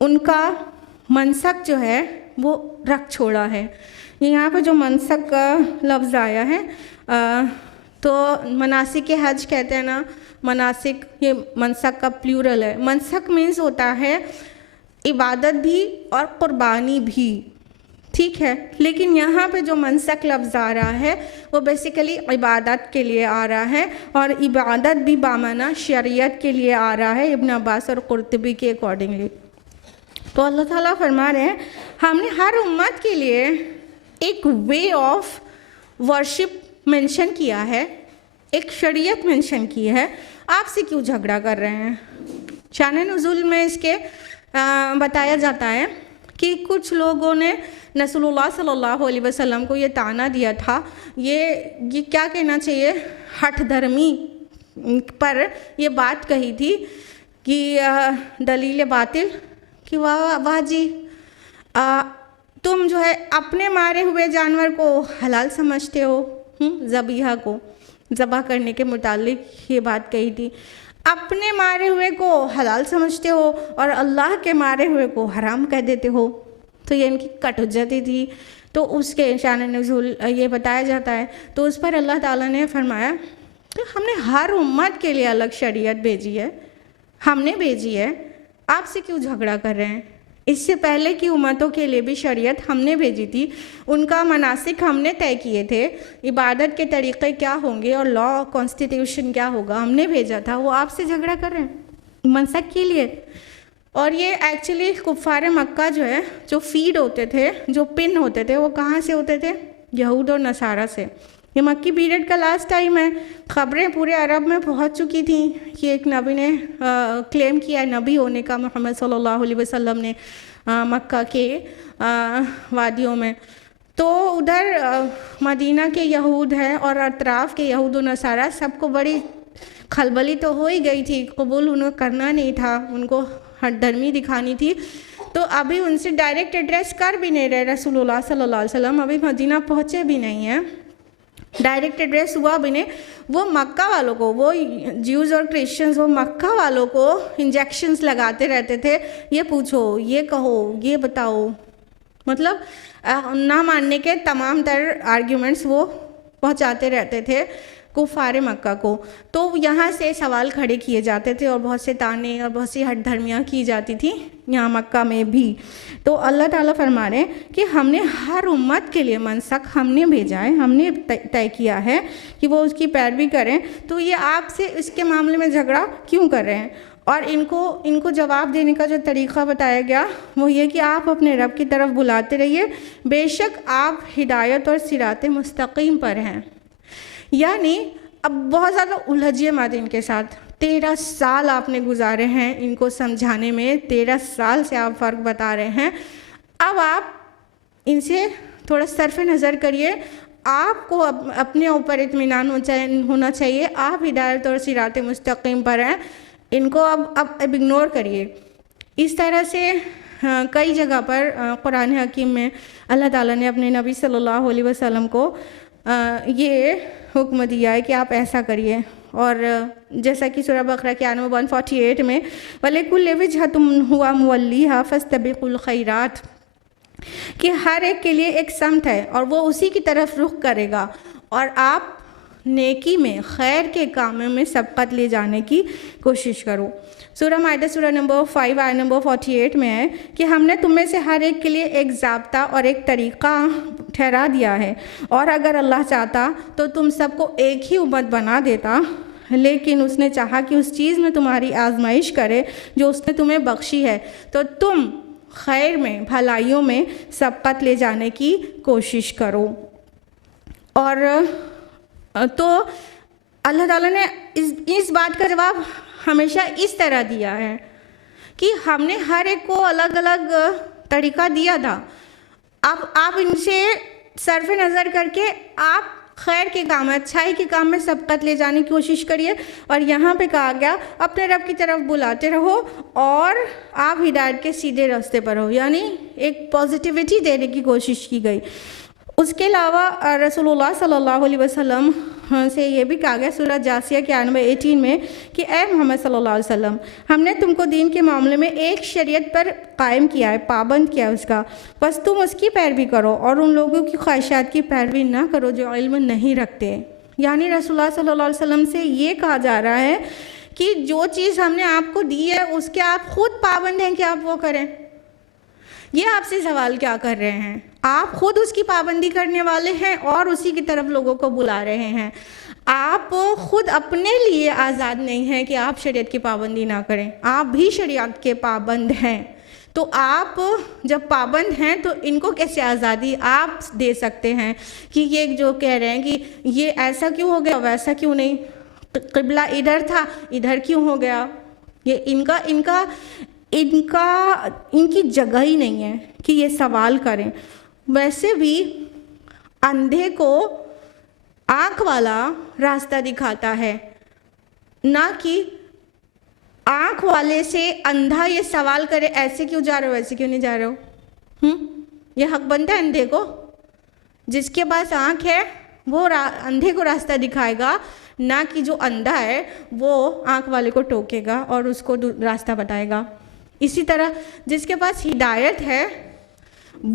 ان کا منسک جو ہے وہ رکھ چھوڑا ہے۔ یہاں پہ جو منسک کا لفظ آیا ہے تو مناسک حج کہتے ہیں نا، مناسک، یہ منسک کا پلیورل ہے۔ منسک مینس ہوتا ہے عبادت بھی اور قربانی بھی، ٹھیک ہے، لیکن یہاں پہ جو منسک لفظ آ رہا ہے وہ بیسیکلی عبادت کے لیے آ رہا ہے، اور عبادت بھی بامعنی شریعت کے لیے آ رہا ہے ابن عباس اور قرطبی کے اکارڈنگلی۔ تو اللہ تعالیٰ فرما رہے ہیں ہم نے ہر امت کے لیے ایک وے آف ورشپ مینشن کیا ہے، ایک شریعت مینشن کی ہے، آپ سے کیوں جھگڑا کر رہے ہیں؟ شان نزول میں اس کے بتایا جاتا ہے کہ کچھ لوگوں نے رسول اللہ صلی اللہ علیہ وسلم کو یہ طعنہ دیا تھا، یہ کیا کہنا چاہیے، ہٹھ دھرمی پر یہ بات کہی تھی کہ دلیل باطل کہ واہ جی تم جو ہے اپنے مارے ہوئے جانور کو حلال سمجھتے ہو، ذبیحہ کو ذبح کرنے کے متعلق یہ بات کہی تھی، اپنے مارے ہوئے کو حلال سمجھتے ہو اور اللہ کے مارے ہوئے کو حرام کہہ دیتے ہو۔ تو یہ ان کی کٹ حجتی تھی، تو اس کے شان نزول یہ بتایا جاتا ہے۔ تو اس پر اللہ تعالیٰ نے فرمایا کہ ہم نے ہر امت کے لیے الگ شریعت بھیجی ہے، ہم نے بھیجی ہے، آپ سے کیوں جھگڑا کر رہے ہیں؟ اس سے پہلے کی امتوں کے لیے بھی شریعت ہم نے بھیجی تھی، ان کا مناسک ہم نے طے کیے تھے، عبادت کے طریقے کیا ہوں گے اور لا کانسٹیٹیوشن کیا ہوگا ہم نے بھیجا تھا، وہ آپ سے جھگڑا کر رہے ہیں منسک کے لیے۔ اور یہ ایکچولی کفار مکہ جو ہے، جو فیڈ ہوتے تھے، جو پن ہوتے تھے، وہ کہاں سے ہوتے تھے؟ یہود اور نصارہ سے۔ یہ مکی پیریڈ کا لاسٹ ٹائم ہے، خبریں پورے عرب میں پہنچ چکی تھیں کہ ایک نبی نے کلیم کیا ہے نبی ہونے کا، محمد صلی اللہ علیہ وسلم نے مکہ کے وادیوں میں۔ تو ادھر مدینہ کے یہود ہیں اور اطراف کے یہود و نصارہ، سب کو بڑی کھلبلی تو ہو ہی گئی تھی، قبول انہوں کرنا نہیں تھا، ان کو ہٹ دھرمی دکھانی تھی۔ تو ابھی ان سے ڈائریکٹ ایڈریس کر بھی نہیں رہے رسول اللہ صلی اللہ علیہ وسلم، ابھی مدینہ پہنچے بھی نہیں ہیں، ڈائریکٹ ایڈریس ہوا بھی نہیں۔ وہ مکہ والوں کو، وہ جیوز اور کرسچنز، وہ مکہ والوں کو انجیکشنز لگاتے رہتے تھے، یہ پوچھو، یہ کہو، یہ بتاؤ، مطلب نہ ماننے کے تمام تر آرگیومنٹس وہ پہنچاتے رہتے تھے کفار مکہ کو، تو یہاں سے سوال کھڑے کیے جاتے تھے اور بہت سے طعنے اور بہت سی ہٹ دھرمیاں کی جاتی تھیں یہاں مکہ میں بھی۔ تو اللہ تعالیٰ فرما رہے ہیں کہ ہم نے ہر امت کے لیے منسک ہم نے بھیجا ہے، ہم نے طے کیا ہے کہ وہ اس کی پیروی کریں، تو یہ آپ سے اس کے معاملے میں جھگڑا کیوں کر رہے ہیں؟ اور ان کو جواب دینے کا جو طریقہ بتایا گیا وہ یہ کہ آپ اپنے رب کی طرف بلاتے رہیے، بے شک آپ ہدایت اور صراط مستقیم پر ہیں۔ یعنی اب بہت زیادہ الجھیے مت ان کے ساتھ، 13 سال آپ نے گزارے ہیں ان کو سمجھانے میں، 13 سال سے آپ فرق بتا رہے ہیں، اب آپ ان سے تھوڑا صرف نظر کریے، آپ کو اپنے اوپر اطمینان ہونا چاہیے، آپ ہدایت اور صراط مستقیم پر ہیں، ان کو اب اگنور کریے۔ اس طرح سے کئی جگہ پر قرآن حکیم میں اللہ تعالیٰ نے اپنے نبی صلی اللہ علیہ وسلم کو یہ حکم دیا ہے کہ آپ ایسا کریے، اور جیسا کہ سورہ بقرہ کے آیت نمبر 148 میں وَلِكُلِّ وِجْهَةٌ هُوَ مُوَلِّيهَا فَاسْتَبِقُوا الْخَيْرَاتِ، کہ ہر ایک کے لیے ایک سمت ہے اور وہ اسی کی طرف رخ کرے گا، اور آپ نیکی میں خیر کے کاموں میں سبقت لے جانے کی کوشش کرو۔ سورہ مائدہ سورہ نمبر 5 آیت نمبر 48 میں ہے کہ ہم نے تم میں سے ہر ایک کے لیے ایک ضابطہ اور ایک طریقہ ٹھہرا دیا ہے، اور اگر اللہ چاہتا تو تم سب کو ایک ہی امت بنا دیتا، لیکن اس نے چاہا کہ اس چیز میں تمہاری آزمائش کرے جو اس نے تمہیں بخشی ہے، تو تم خیر میں بھلائیوں میں سبقت لے جانے کی کوشش کرو۔ اور تو اللہ تعالیٰ نے اس بات کا جواب ہمیشہ اس طرح دیا ہے کہ ہم نے ہر ایک کو الگ الگ طریقہ دیا تھا، اب آپ ان سے صرف نظر کر کے آپ خیر کے کام میں، اچھائی کے کام میں سبقت لے جانے کی کوشش کریے، اور یہاں پہ کہا گیا اپنے رب کی طرف بلاتے رہو اور آپ ہدایت کے سیدھے راستے پر ہو، یعنی ایک پازیٹیوٹی دینے کی کوشش کی گئی۔ اس کے علاوہ رسول اللہ صلی اللہ علیہ وسلم سے یہ بھی کہا گیا سورہ جاسیہ کے آیت نمبر 18 میں کہ اے محمد صلی اللہ علیہ وسلم، ہم نے تم کو دین کے معاملے میں ایک شریعت پر قائم کیا ہے، پابند کیا ہے اس کا، بس تم اس کی پیروی کرو اور ان لوگوں کی خواہشات کی پیروی نہ کرو جو علم نہیں رکھتے۔ یعنی رسول اللہ صلی اللہ علیہ وسلم سے یہ کہا جا رہا ہے کہ جو چیز ہم نے آپ کو دی ہے اس کے آپ خود پابند ہیں کہ آپ وہ کریں۔ یہ آپ سے سوال کیا کر رہے ہیں؟ آپ خود اس کی پابندی کرنے والے ہیں اور اسی کی طرف لوگوں کو بلا رہے ہیں، آپ خود اپنے لیے آزاد نہیں ہیں کہ آپ شریعت کی پابندی نہ کریں، آپ بھی شریعت کے پابند ہیں، تو آپ جب پابند ہیں تو ان کو کیسے آزادی آپ دے سکتے ہیں کہ یہ جو کہہ رہے ہیں کہ یہ ایسا کیوں ہو گیا ویسا کیوں نہیں، قبلہ ادھر تھا ادھر کیوں ہو گیا؟ یہ ان کی جگہ ہی نہیں ہے کہ یہ سوال کریں۔ ویسے بھی اندھے کو آنکھ والا راستہ دکھاتا ہے، نہ کہ آنکھ والے سے اندھا یہ سوال کرے ایسے کیوں جا رہے ہو ایسے کیوں نہیں جا رہے ہو۔ یہ حق بنتا ہے اندھے کو، جس کے پاس آنکھ ہے وہ اندھے کو راستہ دکھائے گا، نہ کہ جو اندھا ہے وہ آنکھ والے کو ٹوکے گا اور اس کو راستہ بتائے گا۔ اسی طرح جس کے پاس ہدایت ہے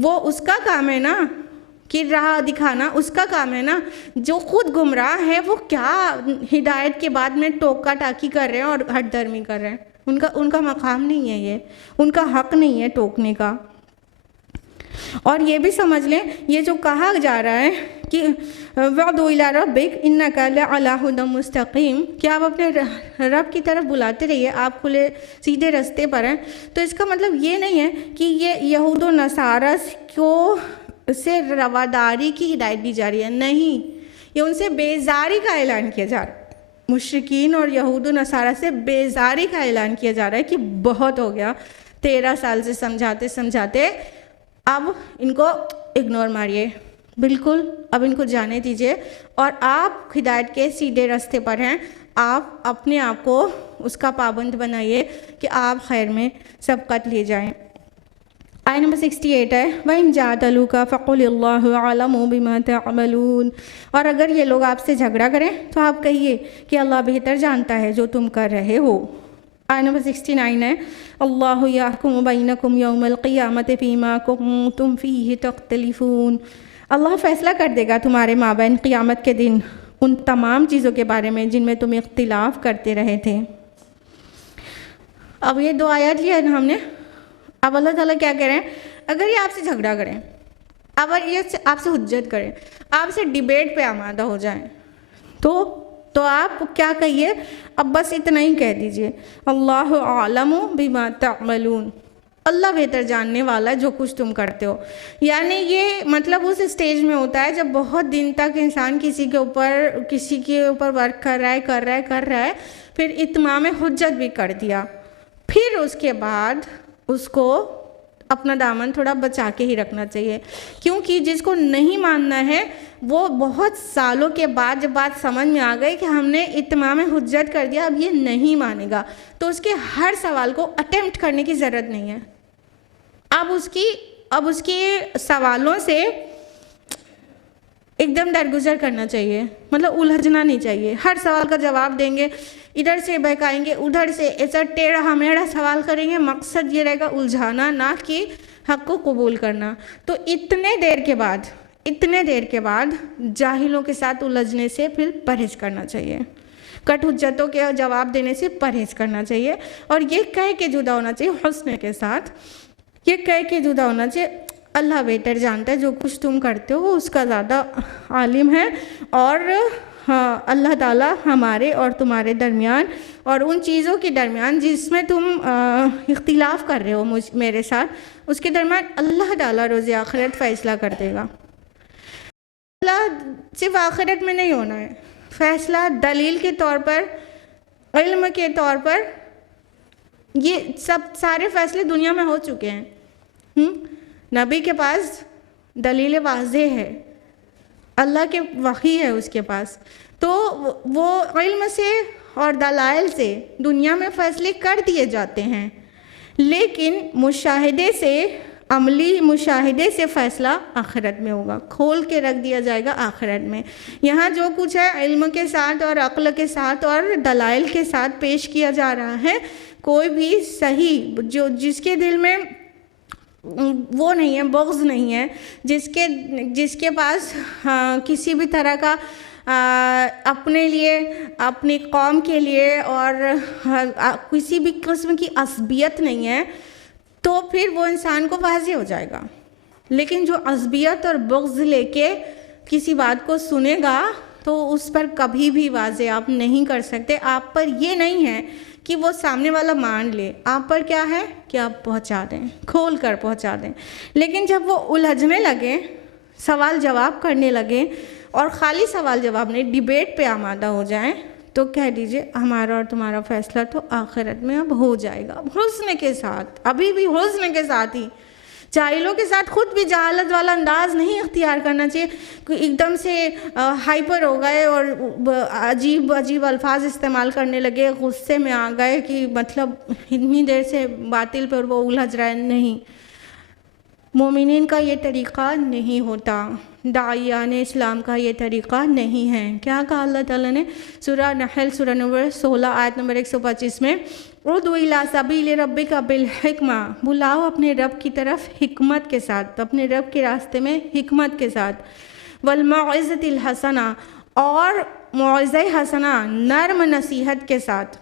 وہ اس کا کام ہے نا کہ راہ دکھانا، اس کا کام ہے نا۔ جو خود گمراہ ہے وہ کیا ہدایت کے بعد میں ٹوکا ٹاکی کر رہے ہیں اور ہٹ درمی کر رہے ہیں، ان کا مقام نہیں ہے، یہ ان کا حق نہیں ہے ٹوکنے کا۔ اور یہ بھی سمجھ لیں یہ جو کہا جا رہا ہے کہ وَعْدُ إِلَىٰ رَبِّكَ إِنَّكَ لَعَلَىٰ هُدًى مُسْتَقِيمٍ، کہ آپ اپنے رب کی طرف بلاتے رہیے، آپ کھلے سیدھے راستے پر ہیں، تو اس کا مطلب یہ نہیں ہے کہ یہ یہود و نصارہ کو سے رواداری کی ہدایت دی جا رہی ہے، نہیں، یہ ان سے بیزاری کا اعلان کیا جا رہا ہے۔ مشرکین اور یہود و نصارہ سے بیزاری کا اعلان کیا جا رہا ہے کہ بہت ہو گیا، 13 سال سے سمجھاتے اب ان کو اگنور ماریے، بالکل اب ان کو جانے دیجیے، اور آپ ہدایت کے سیدھے راستے پر ہیں، آپ اپنے آپ کو اس کا پابند بنائیے کہ آپ خیر میں سبقت لے جائیں۔ آیت نمبر 68 ہے وَإِن جَادَلُوكَ فَقُلِ اللَّهُ أَعْلَمُ بِمَا تَعْمَلُونَ، اور اگر یہ لوگ آپ سے جھگڑا کریں تو آپ کہیے کہ اللہ بہتر جانتا ہے جو تم کر رہے ہو۔ آیت نمبر 69 ہے اللہ یحکم بینکم یوم القیامت فیما کنتم فیہ تختلفون، اللہ فیصلہ کر دے گا تمہارے مابین قیامت کے دن ان تمام چیزوں کے بارے میں جن میں تم اختلاف کرتے رہے تھے۔ اب یہ 2 آیات لیا ہے نا ہم نے۔ اب اللہ تعالیٰ کیا کہہ رہے ہیں؟ اگر یہ آپ سے جھگڑا کریں، اگر یہ آپ سے حجت کریں، آپ سے ڈیبیٹ پہ آمادہ ہو جائیں، تو آپ کیا کہیے؟ اب بس اتنا ہی کہہ دیجئے، اللہ اعلم بما تعملون، اللہ بہتر جاننے والا ہے جو کچھ تم کرتے ہو۔ یعنی یہ مطلب اس اسٹیج میں ہوتا ہے جب بہت دن تک انسان کسی کے اوپر ورک کر رہا ہے، پھر اتمام حجت بھی کر دیا، پھر اس کے بعد اس کو اپنا دامن تھوڑا بچا کے ہی رکھنا چاہیے، کیونکہ جس کو نہیں ماننا ہے وہ بہت سالوں کے بعد جب بات سمجھ میں آ گئی کہ ہم نے اتمام حجت کر دیا، اب یہ نہیں مانے گا، تو اس کے ہر سوال کو اٹیمپٹ کرنے کی ضرورت نہیں ہے۔ اب اس کی سوالوں سے ایک دم درگزر کرنا چاہیے، مطلب الجھنا نہیں چاہیے۔ ہر سوال کا جواب دیں گے، ادھر سے بہکائیں گے، ادھر سے ایسا ٹیڑھا میڑھا سوال کریں گے، مقصد یہ رہے گا الجھانا، نہ کہ حق کو قبول کرنا۔ تو اتنے دیر کے بعد جاہلوں کے ساتھ الجھنے سے پھر پرہیز کرنا چاہیے، کٹ حجتوں کے جواب دینے سے پرہیز کرنا چاہیے، اور یہ کہہ کے جدا ہونا چاہیے حسن کے ساتھ، یہ کہہ کے جدا ہونا چاہیے اللہ بہتر جانتا ہے جو کچھ تم کرتے ہو، وہ اس کا زیادہ عالم ہے، اور اللہ تعالیٰ ہمارے اور تمہارے درمیان اور ان چیزوں کے درمیان جس میں تم اختلاف کر رہے ہو میرے ساتھ، اس کے درمیان اللہ تعالیٰ روز آخرت فیصلہ کر دے گا۔ صرف آخرت میں نہیں ہونا ہے فیصلہ، دلیل کے طور پر، علم کے طور پر، یہ سب سارے فیصلے دنیا میں ہو چکے ہیں۔ نبی کے پاس دلیل واضح ہے، اللہ کے وحی ہے اس کے پاس، تو وہ علم سے اور دلائل سے دنیا میں فیصلے کر دیے جاتے ہیں، لیکن مشاہدے سے، عملی مشاہدے سے فیصلہ آخرت میں ہوگا، کھول کے رکھ دیا جائے گا آخرت میں۔ یہاں جو کچھ ہے علم کے ساتھ اور عقل کے ساتھ اور دلائل کے ساتھ پیش کیا جا رہا ہے، کوئی بھی صحیح جس کے دل میں وہ نہیں ہے، بغض نہیں ہے، جس کے پاس کسی بھی طرح کا اپنے لیے، اپنی قوم کے لیے اور کسی بھی قسم کی عصبیت نہیں ہے، تو پھر وہ انسان کو واضح ہو جائے گا۔ لیکن جو عصبیت اور بغض لے کے کسی بات کو سنے گا تو اس پر کبھی بھی واضح آپ نہیں کر سکتے۔ آپ پر یہ نہیں ہے کہ وہ سامنے والا مان لے، آپ پر کیا ہے کہ آپ پہنچا دیں، کھول کر پہنچا دیں۔ لیکن جب وہ الجھنے لگے، سوال جواب کرنے لگے، اور خالی سوال جواب نہیں، ڈیبیٹ پہ آمادہ ہو جائیں، تو کہہ دیجئے ہمارا اور تمہارا فیصلہ تو آخرت میں اب ہو جائے گا، حسن کے ساتھ، ابھی بھی حسن کے ساتھ ہی۔ جاہلوں کے ساتھ خود بھی جہالت والا انداز نہیں اختیار کرنا چاہیے کہ ایک دم سے ہائپر ہو گئے اور عجیب الفاظ استعمال کرنے لگے، غصے میں آ گئے کہ مطلب اتنی دیر سے باطل پر وہ الجھ رہا ہے۔ نہیں، مومنین کا یہ طریقہ نہیں ہوتا، داعیان اسلام کا یہ طریقہ نہیں ہے۔ کیا کہا اللہ تعالیٰ نے سورہ نحل سورہ نمبر 16 آیت نمبر 125 میں؟ ادعو الی سبیل ربک بالحکمہ، بلاؤ اپنے رب کی طرف حکمت کے ساتھ، اپنے رب کے راستے میں حکمت کے ساتھ، والموعظۃ الحسنہ، اور موعظہ حسنہ نرم نصیحت کے ساتھ،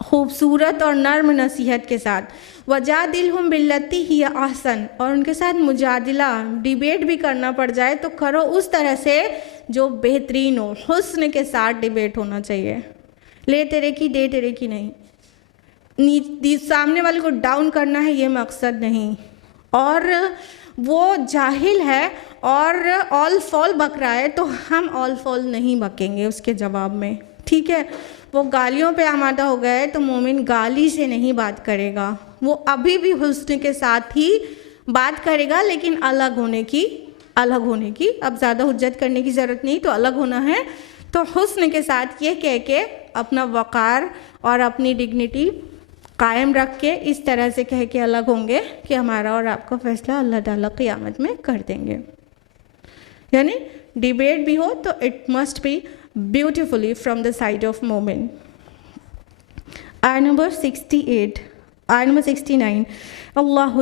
خوبصورت اور نرم نصیحت کے ساتھ، وجادلہم باللتی ہی احسن، اور ان کے ساتھ مجادلہ، ڈیبیٹ بھی کرنا پڑ جائے تو کرو اس طرح سے جو بہترین ہو، حسن کے ساتھ ڈیبیٹ ہونا چاہیے، لے تیرے کی دے تیرے کی نہیں، سامنے والے کو ڈاؤن کرنا ہے یہ مقصد نہیں۔ اور وہ جاہل ہے اور آل فال بک رہا ہے تو ہم آل فال نہیں بکیں گے اس کے جواب میں، ٹھیک ہے؟ وہ گالیوں پہ آمادہ ہو گیا ہے تو مومن گالی سے نہیں بات کرے گا، وہ ابھی بھی حسن کے ساتھ ہی بات کرے گا، لیکن الگ ہونے کی، اب زیادہ حجت کرنے کی ضرورت نہیں، تو الگ ہونا ہے تو حسن کے ساتھ یہ کہہ کے اپنا وقار اور اپنی ڈگنیٹی قائم رکھ کے اس طرح سے کہہ کے الگ ہوں گے کہ ہمارا اور آپ کا فیصلہ اللہ تعالیٰ قیامت میں کر دیں گے۔ یعنی ڈیبیٹ بھی ہو تو it must be beautifully from the side of momin. آیت نمبر 69، اللہ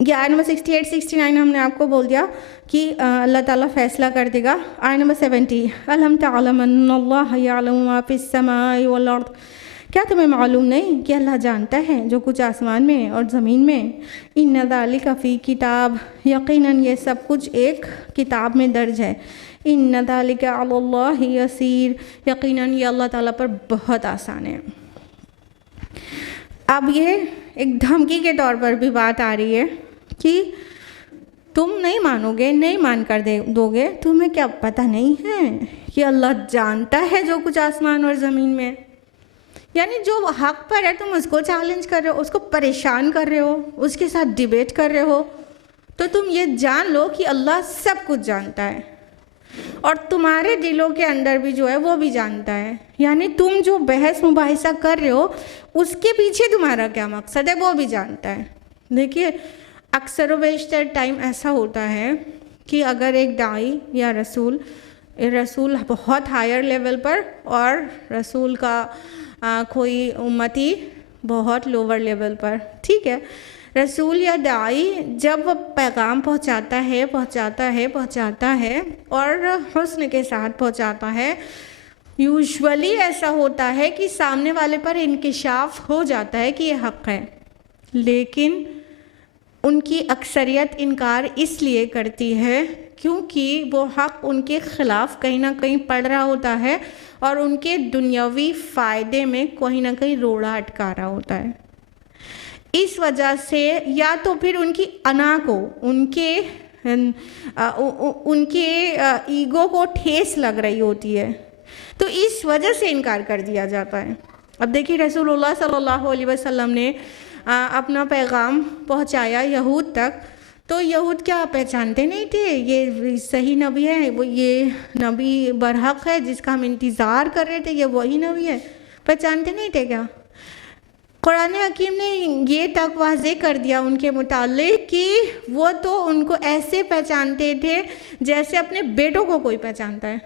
یہ آیت نمبر 68 69 ہم نے آپ کو بول دیا کہ اللہ تعالیٰ فیصلہ کر دے گا. آیت نمبر 70 الم تعلم ان اللہ یعلم ما فی السماء والارض، کیا تمہیں معلوم نہیں کہ اللہ جانتا ہے جو کچھ آسمان میں اور زمین میں. ان ذالک فی کتاب، یقیناً یہ سب کچھ ایک کتاب میں درج ہے. ان ذالک علی اللہ یسیر، یقیناً یہ اللہ تعالیٰ پر بہت آسان ہے. اب یہ ایک دھمکی کے طور پر بھی بات آ رہی ہے کہ تم نہیں مانو گے، نہیں مان کر دو گے. تمہیں کیا پتہ نہیں ہے کہ اللہ جانتا ہے جو کچھ آسمان اور زمین میں. یعنی جو حق پر ہے تم اس کو چیلنج کر رہے ہو، اس کو پریشان کر رہے ہو، اس کے ساتھ ڈیبیٹ کر رہے ہو. تو تم یہ جان لو کہ اللہ سب کچھ جانتا ہے، اور تمہارے دلوں کے اندر بھی جو ہے وہ بھی جانتا ہے. یعنی تم جو بحث مباحثہ کر رہے ہو اس کے پیچھے تمہارا کیا مقصد ہے وہ بھی جانتا ہے. دیکھیے اکثر و بیشتر ٹائم ایسا ہوتا ہے کہ اگر ایک داعی یا رسول بہت ہائر لیول پر اور رسول کا کوئی امتی بہت لوور لیول پر، ٹھیک ہے، رسول یا داعی جب وہ پیغام پہنچاتا ہے اور حسن کے ساتھ پہنچاتا ہے، یوزولی ایسا ہوتا ہے کہ سامنے والے پر انکشاف ہو جاتا ہے کہ یہ حق ہے. لیکن ان کی اکثریت انکار اس لیے کرتی ہے کیونکہ وہ حق ان کے خلاف کہیں نہ کہیں پڑ رہا ہوتا ہے اور ان کے دنیاوی فائدے میں کہیں نہ کہیں روڑا اٹکا رہا ہوتا ہے. اس وجہ سے یا تو پھر ان کی انا کو، ان کے ایگو کو ٹھیس لگ رہی ہوتی ہے، تو اس وجہ سے انکار کر دیا جاتا ہے. اب دیکھیے رسول اللہ صلی اللہ علیہ وسلم نے اپنا پیغام پہنچایا یہود تک، تو یہود کیا پہچانتے نہیں تھے یہ صحیح نبی ہے، وہ یہ نبی برحق ہے جس کا ہم انتظار کر رہے تھے، یہ وہی نبی ہے؟ پہچانتے نہیں تھے کیا؟ قرآن حکیم نے یہ تک واضح کر دیا ان کے متعلق کہ وہ تو ان کو ایسے پہچانتے تھے جیسے اپنے بیٹوں کو کوئی پہچانتا ہے.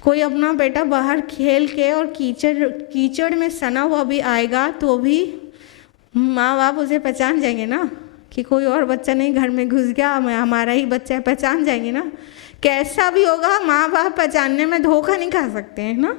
کوئی اپنا بیٹا باہر کھیل کے اور کیچڑ میں سنا ہوا بھی آئے گا تو بھی ماں باپ اسے پہچان جائیں گے نا کہ کوئی اور بچہ نہیں گھر میں گھس گیا، ہمارا ہی بچہ ہے، پہچان جائیں گے نا. کیسا بھی ہوگا ماں باپ پہچاننے میں دھوکہ نہیں کھا سکتے ہیں نا.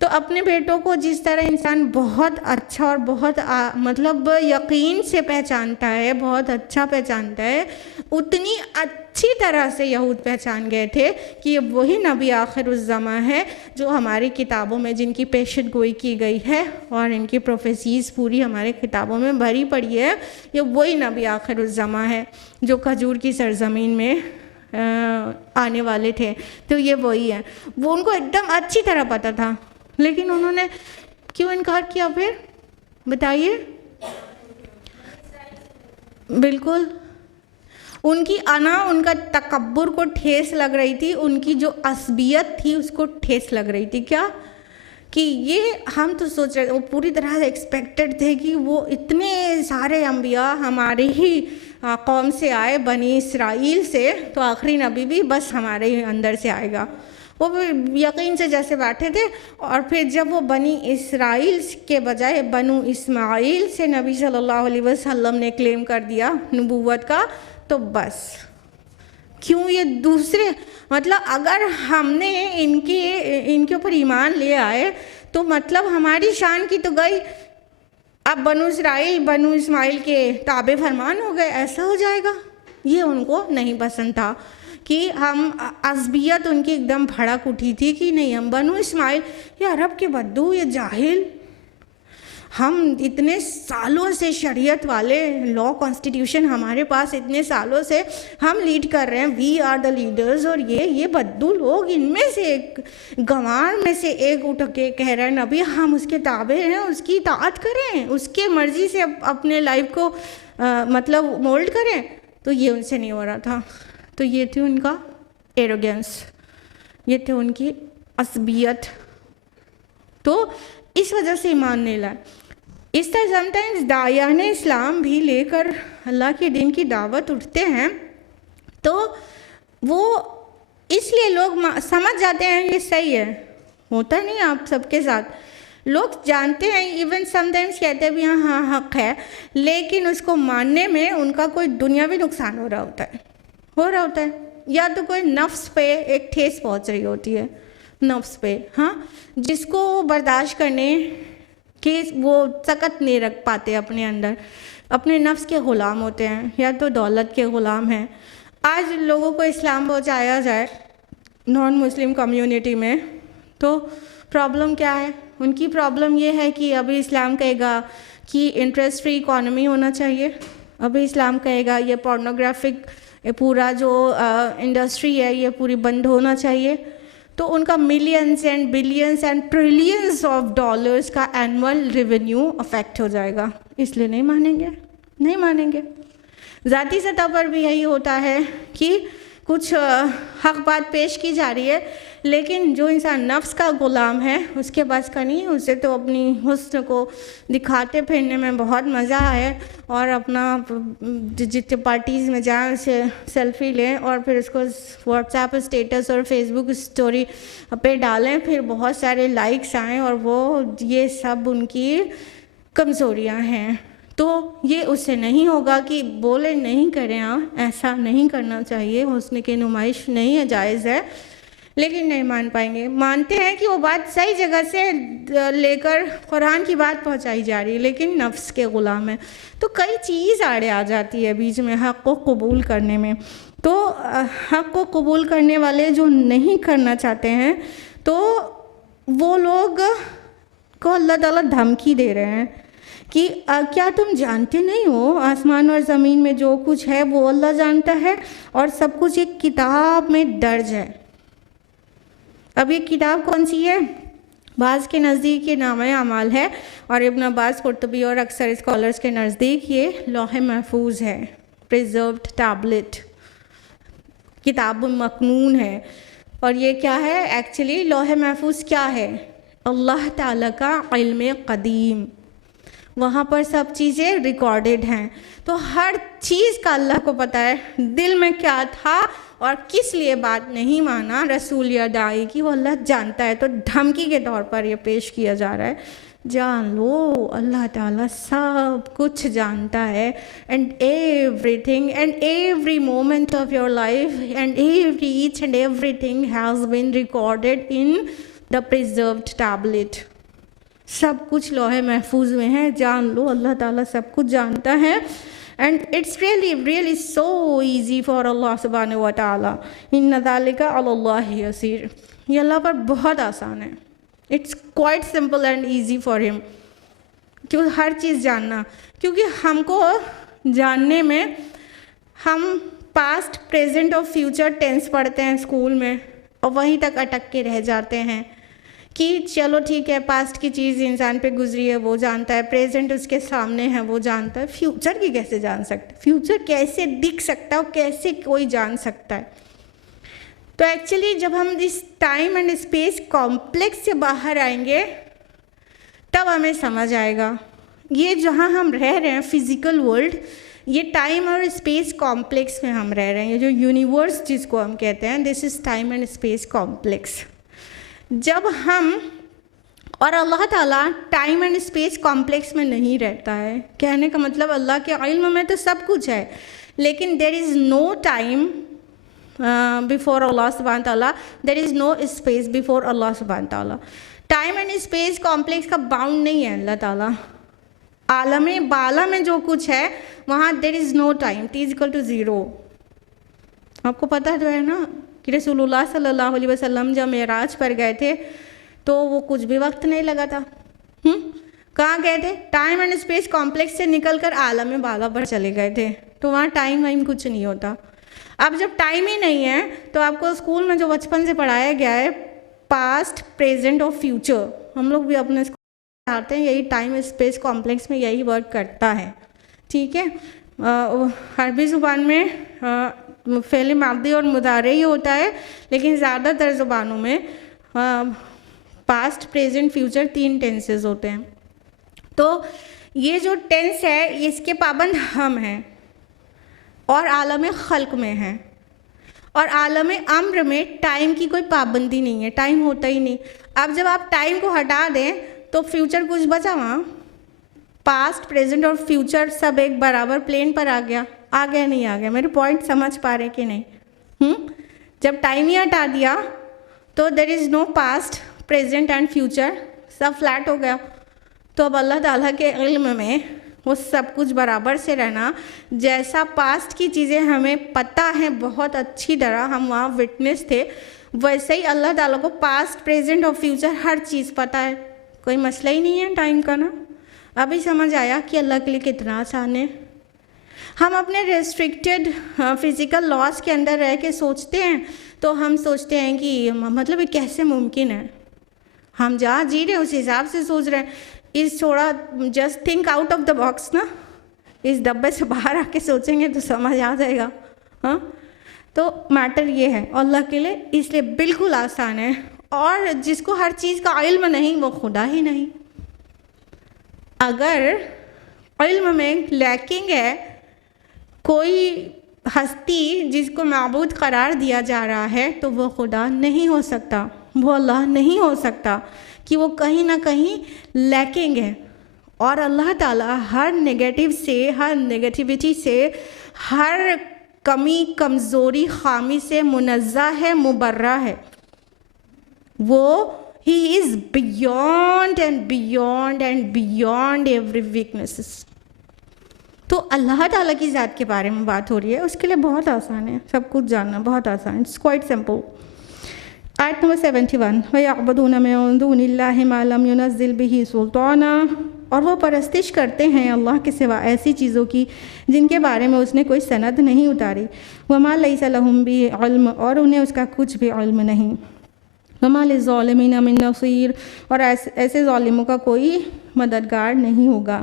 تو اپنے بیٹوں کو جس طرح انسان بہت اچھا اور بہت مطلب یقین سے پہچانتا ہے، بہت اچھا پہچانتا ہے، اتنی اچھی طرح سے یہود پہچان گئے تھے کہ یہ وہی نبی آخر الزماں ہے جو ہماری کتابوں میں جن کی پیشن گوئی کی گئی ہے اور ان کی پروفیسیز پوری ہماری کتابوں میں بھری پڑی ہے. یہ وہی نبی آخر الزماں ہے جو کھجور کی سرزمین میں آنے والے تھے. تو یہ وہی ہے، وہ ان کو ایک دم اچھی طرح پتہ تھا. لیکن انہوں نے کیوں انکار کیا پھر بتائیے؟ بالکل ان کی انا، ان کا تکبر کو ٹھیس لگ رہی تھی، ان کی جو عصبیت تھی اس کو ٹھیس لگ رہی تھی. کیا کہ یہ ہم تو سوچ رہے وہ پوری طرح ایکسپیکٹڈ تھے کہ وہ اتنے سارے انبیاء ہمارے ہی قوم سے آئے، بنی اسرائیل سے، تو آخری نبی بھی بس ہمارے ہی اندر سے آئے گا. وہ یقین سے جیسے بیٹھے تھے، اور پھر جب وہ بنی اسرائیل کے بجائے بنو اسماعیل سے نبی صلی اللہ علیہ وسلم نے کلیم کر دیا نبوت کا، تو بس کیوں یہ دوسرے، مطلب اگر ہم نے ان کے اوپر ایمان لے آئے تو مطلب ہماری شان کی تو گئی، اب بنو اسماعیل کے تابع فرمان ہو گئے، ایسا ہو جائے گا. یہ ان کو نہیں پسند تھا کہ ہم عصبیت ان کی ایک دم بھڑک اٹھی تھی کہ نہیں ہم بنو اسماعیل، یہ عرب کے بدو، یہ جاہل، ہم اتنے سالوں سے شریعت والے لا کانسٹیٹیوشن ہمارے پاس اتنے سالوں سے ہم لیڈ کر رہے ہیں، وی آر دا لیڈرز، اور یہ بدو لوگ، ان میں سے ایک گنوار میں سے ایک اٹھ کے کہہ رہا ہے نبی ہم اس کے تابع ہیں، اس کی اطاعت کریں، اس کے مرضی سے اپنے لائف کو مطلب مولڈ کریں. تو یہ ان سے نہیں ہو رہا تھا. تو یہ تھی ان کا ایروگینس، یہ تھی ان کی عصبیت. تو اس وجہ سے ایمان نہیں لائے. اس طرح سم ٹائمز داعیان اسلام بھی لے کر اللہ کے دین کی دعوت اٹھتے ہیں تو وہ اس لیے لوگ سمجھ جاتے ہیں یہ صحیح ہے، ہوتا نہیں آپ سب کے ساتھ، لوگ جانتے ہیں, ایون سم ٹائمس کہتے بھی ہاں حق ہے, لیکن اس کو ماننے میں ان کا کوئی دنیاوی نقصان ہو رہا ہوتا ہے, یا تو کوئی نفس پہ ایک ٹھیس پہنچ رہی ہوتی ہے, نفس پہ, ہاں, جس کو برداشت کرنے کہ وہ طاقت نہیں رکھ پاتے اپنے اندر, اپنے نفس کے غلام ہوتے ہیں, یا تو دولت کے غلام ہیں. آج لوگوں کو اسلام پہنچایا جائے نان مسلم کمیونٹی میں, تو پرابلم کیا ہے ان کی؟ پرابلم یہ ہے کہ ابھی اسلام کہے گا کہ انٹرسٹ فری اکانومی ہونا چاہیے, ابھی اسلام کہے گا یہ پورنوگرافک پورا جو انڈسٹری ہے یہ پوری بند ہونا چاہیے. تو ان کا millions and billions and trillions of dollars کا اینول ریونیو افیکٹ ہو جائے گا, اس لیے نہیں مانیں گے. ذاتی سطح پر بھی یہی ہوتا ہے کہ کچھ حق بات پیش کی جا رہی ہے, لیکن جو انسان نفس کا غلام ہے اس کے پاس کا نہیں, اسے تو اپنی حسن کو دکھاتے پھرنے میں بہت مزہ ہے, اور اپنا جتنے پارٹیز میں جائیں اسے سیلفی لیں اور پھر اس کو واٹس ایپ اسٹیٹس اور فیس بک اسٹوری پہ ڈالیں, پھر بہت سارے لائکس آئیں, اور وہ یہ سب ان کی کمزوریاں ہیں. تو یہ اس سے نہیں ہوگا کہ بولے نہیں کریں, ایسا نہیں کرنا چاہیے, حسن کی نمائش نہیں ہے, جائز ہے, لیکن نہیں مان پائیں گے. مانتے ہیں کہ وہ بات صحیح جگہ سے لے کر قرآن کی بات پہنچائی جا رہی ہے, لیکن نفس کے غلام ہیں, تو کئی چیز آڑے آ جاتی ہے بیچ میں حق کو قبول کرنے میں. تو حق کو قبول کرنے والے جو نہیں کرنا چاہتے ہیں, تو وہ لوگ کو اللہ تعالیٰ دھمکی دے رہے ہیں کہ کیا تم جانتے نہیں ہو آسمان اور زمین میں جو کچھ ہے وہ اللہ جانتا ہے, اور سب کچھ ایک کتاب میں درج ہے. اب یہ کتاب کون سی ہے؟ بعض کے نزدیک یہ نامہ اعمال ہے, اور ابن عباس, قرطبی اور اکثر اسکالرز کے نزدیک یہ لوح محفوظ ہے, پریزروڈ ٹیبلٹ, کتاب مکنون ہے. اور یہ کیا ہے ایکچولی؟ لوح محفوظ کیا ہے؟ اللہ تعالیٰ کا علم قدیم, وہاں پر سب چیزیں ریکارڈڈ ہیں. تو ہر چیز کا اللہ کو پتہ ہے, دل میں کیا تھا اور کس لیے بات نہیں مانا رسول یا داعی کی, وہ اللہ جانتا ہے. تو دھمکی کے طور پر یہ پیش کیا جا رہا ہے, جان لو اللہ تعالیٰ سب کچھ جانتا ہے, and everything and every moment of your life and each and everything has been recorded in the preserved tablet. سب کچھ لوح محفوظ میں ہے, جان لو اللہ تعالیٰ سب کچھ جانتا ہے. And it's really so easy for اللہ سبحانہ و تعالیٰ, ان ذالک علی اللہ یسیر, یہ اللہ پر بہت آسان ہے. It's quite simple and easy for ہم, کیوں ہر چیز جاننا, کیونکہ ہم کو جاننے میں ہم پاسٹ پریزنٹ اور فیوچر ٹینس پڑھتے ہیں اسکول میں, اور وہیں تک اٹک کے رہ جاتے ہیں کہ چلو ٹھیک ہے, پاسٹ کی چیز انسان پہ گزری ہے وہ جانتا ہے, پریزنٹ اس کے سامنے ہے وہ جانتا ہے, فیوچر کی کیسے جان سکتا ہے؟ فیوچر کیسے دکھ سکتا ہے اور کیسے کوئی جان سکتا ہے؟ تو ایکچولی جب ہم اس ٹائم اینڈ اسپیس کمپلیکس سے باہر آئیں گے تب ہمیں سمجھ آئے گا. یہ جہاں ہم رہ رہے ہیں فزیکل ورلڈ, یہ ٹائم اور اسپیس کمپلیکس میں ہم رہ رہے ہیں. یہ جو یونیورس جس کو ہم کہتے ہیں, this is time and space complex. جب ہم, اور اللہ تعالیٰ ٹائم اینڈ اسپیس کمپلیکس میں نہیں رہتا ہے, کہنے کا مطلب اللہ کے علم میں تو سب کچھ ہے, لیکن دیر از نو ٹائم بفور اللہ سبحانہ تعالیٰ, دیر از نو اسپیس بفور اللہ سبحانہ تعالیٰ. ٹائم اینڈ اسپیس کمپلیکس کا باؤنڈ نہیں ہے اللہ تعالیٰ. عالم بالا میں جو کچھ ہے وہاں there is no time, T is equal to zero. آپ کو پتہ جو ہے نا کہ رسول اللہ صلی اللہ علیہ وسلم جب معراج پر گئے تھے تو وہ کچھ بھی وقت نہیں لگا تھا. کہاں گئے تھے؟ ٹائم اینڈ اسپیس کمپلیکس سے نکل کر عالم بالا پر چلے گئے تھے, تو وہاں ٹائم وائم کچھ نہیں ہوتا. اب جب ٹائم ہی نہیں ہے تو آپ کو اسکول میں جو بچپن سے پڑھایا گیا ہے پاسٹ پریزنٹ اور فیوچر, ہم لوگ بھی اپنے اسکول پڑھاتے ہیں, یہی ٹائم اسپیس کمپلیکس میں یہی ورک کرتا ہے. ٹھیک ہے, عربی زبان میں فعل ماضی اور مضارع ہی ہوتا ہے, لیکن زیادہ تر زبانوں میں پاسٹ پریزنٹ فیوچر 3 ٹینسز ہوتے ہیں. تو یہ جو ٹینس ہے اس کے پابند ہم ہیں, اور عالم خلق میں ہیں, اور عالم امر میں ٹائم کی کوئی پابندی نہیں ہے, ٹائم ہوتا ہی نہیں. اب جب آپ ٹائم کو ہٹا دیں تو فیوچر کچھ بچا وہاں؟ پاسٹ پریزنٹ اور فیوچر سب ایک برابر پلین پر آ گیا نہیں آ گیا؟ میرے پوائنٹ سمجھ پا رہے کہ نہیں؟ جب ٹائم ہی ہٹا دیا تو there is no past present and future, سب فلیٹ ہو گیا۔ تو اب اللہ تعالیٰ کے علم میں وہ سب کچھ برابر سے رہنا، جیسا پاسٹ کی چیزیں ہمیں پتہ ہیں بہت اچھی طرح، ہم وہاں وٹنس تھے، ویسے ہی اللہ تعالیٰ کو پاسٹ پریزنٹ اور فیوچر ہر چیز پتہ ہے، کوئی مسئلہ ہی نہیں ہے ٹائم کا نا۔ ابھی سمجھ آیا کہ اللہ کے لیے کتنا آسان ہے۔ ہم اپنے ریسٹرکٹیڈ فزیکل لاس کے اندر رہ کے سوچتے ہیں تو ہم سوچتے ہیں کہ مطلب یہ کیسے ممکن ہے؟ ہم جہاں جی رہے ہیں اس حساب سے سوچ رہے ہیں۔ اس تھوڑا just think out of the box نا، اس ڈبے سے باہر آ کے سوچیں گے تو سمجھ آ جائے گا۔ ہاں تو میٹر یہ ہے اللہ کے لیے اس لیے بالکل آسان ہے، اور جس کو ہر چیز کا علم نہیں وہ خدا ہی نہیں۔ اگر علم میں لیکنگ ہے، کوئی ہستی جس کو معبود قرار دیا جا رہا ہے تو وہ خدا نہیں ہو سکتا، وہ اللہ نہیں ہو سکتا، کہ وہ کہیں نہ کہیں لیکنگ ہے۔ اور اللہ تعالیٰ ہر نگیٹو سے، ہر نگیٹیوٹی سے، ہر کمی کمزوری خامی سے منزہ ہے، مبرہ ہے۔ وہ ہی is beyond and beyond and beyond every weaknesses. تو اللہ تعالیٰ کی ذات کے بارے میں بات ہو رہی ہے، اس کے لیے بہت آسان ہے، سب کچھ جاننا بہت آسان ہے، اٹس کوائٹ سمپل۔ آیت نمبر 71 وَيَعْبُدُونَ مِن دُونِ اللَّهِ مَا لَمْ يُنَزِّلْ بِهِ سُلْطَانًا، اور وہ پرستش کرتے ہیں اللہ کے سوا ایسی چیزوں کی جن کے بارے میں اس نے کوئی سند نہیں اتاری۔ وَمَا لَيْسَ لَهُم بِهِ عِلْمٌ، اور انہیں اس کا کچھ بھی علم نہیں۔ وَمَا لِلظَّالِمِينَ مِن نَصِيرٍ، اور ایسے ظالموں کا کوئی مددگار نہیں ہوگا۔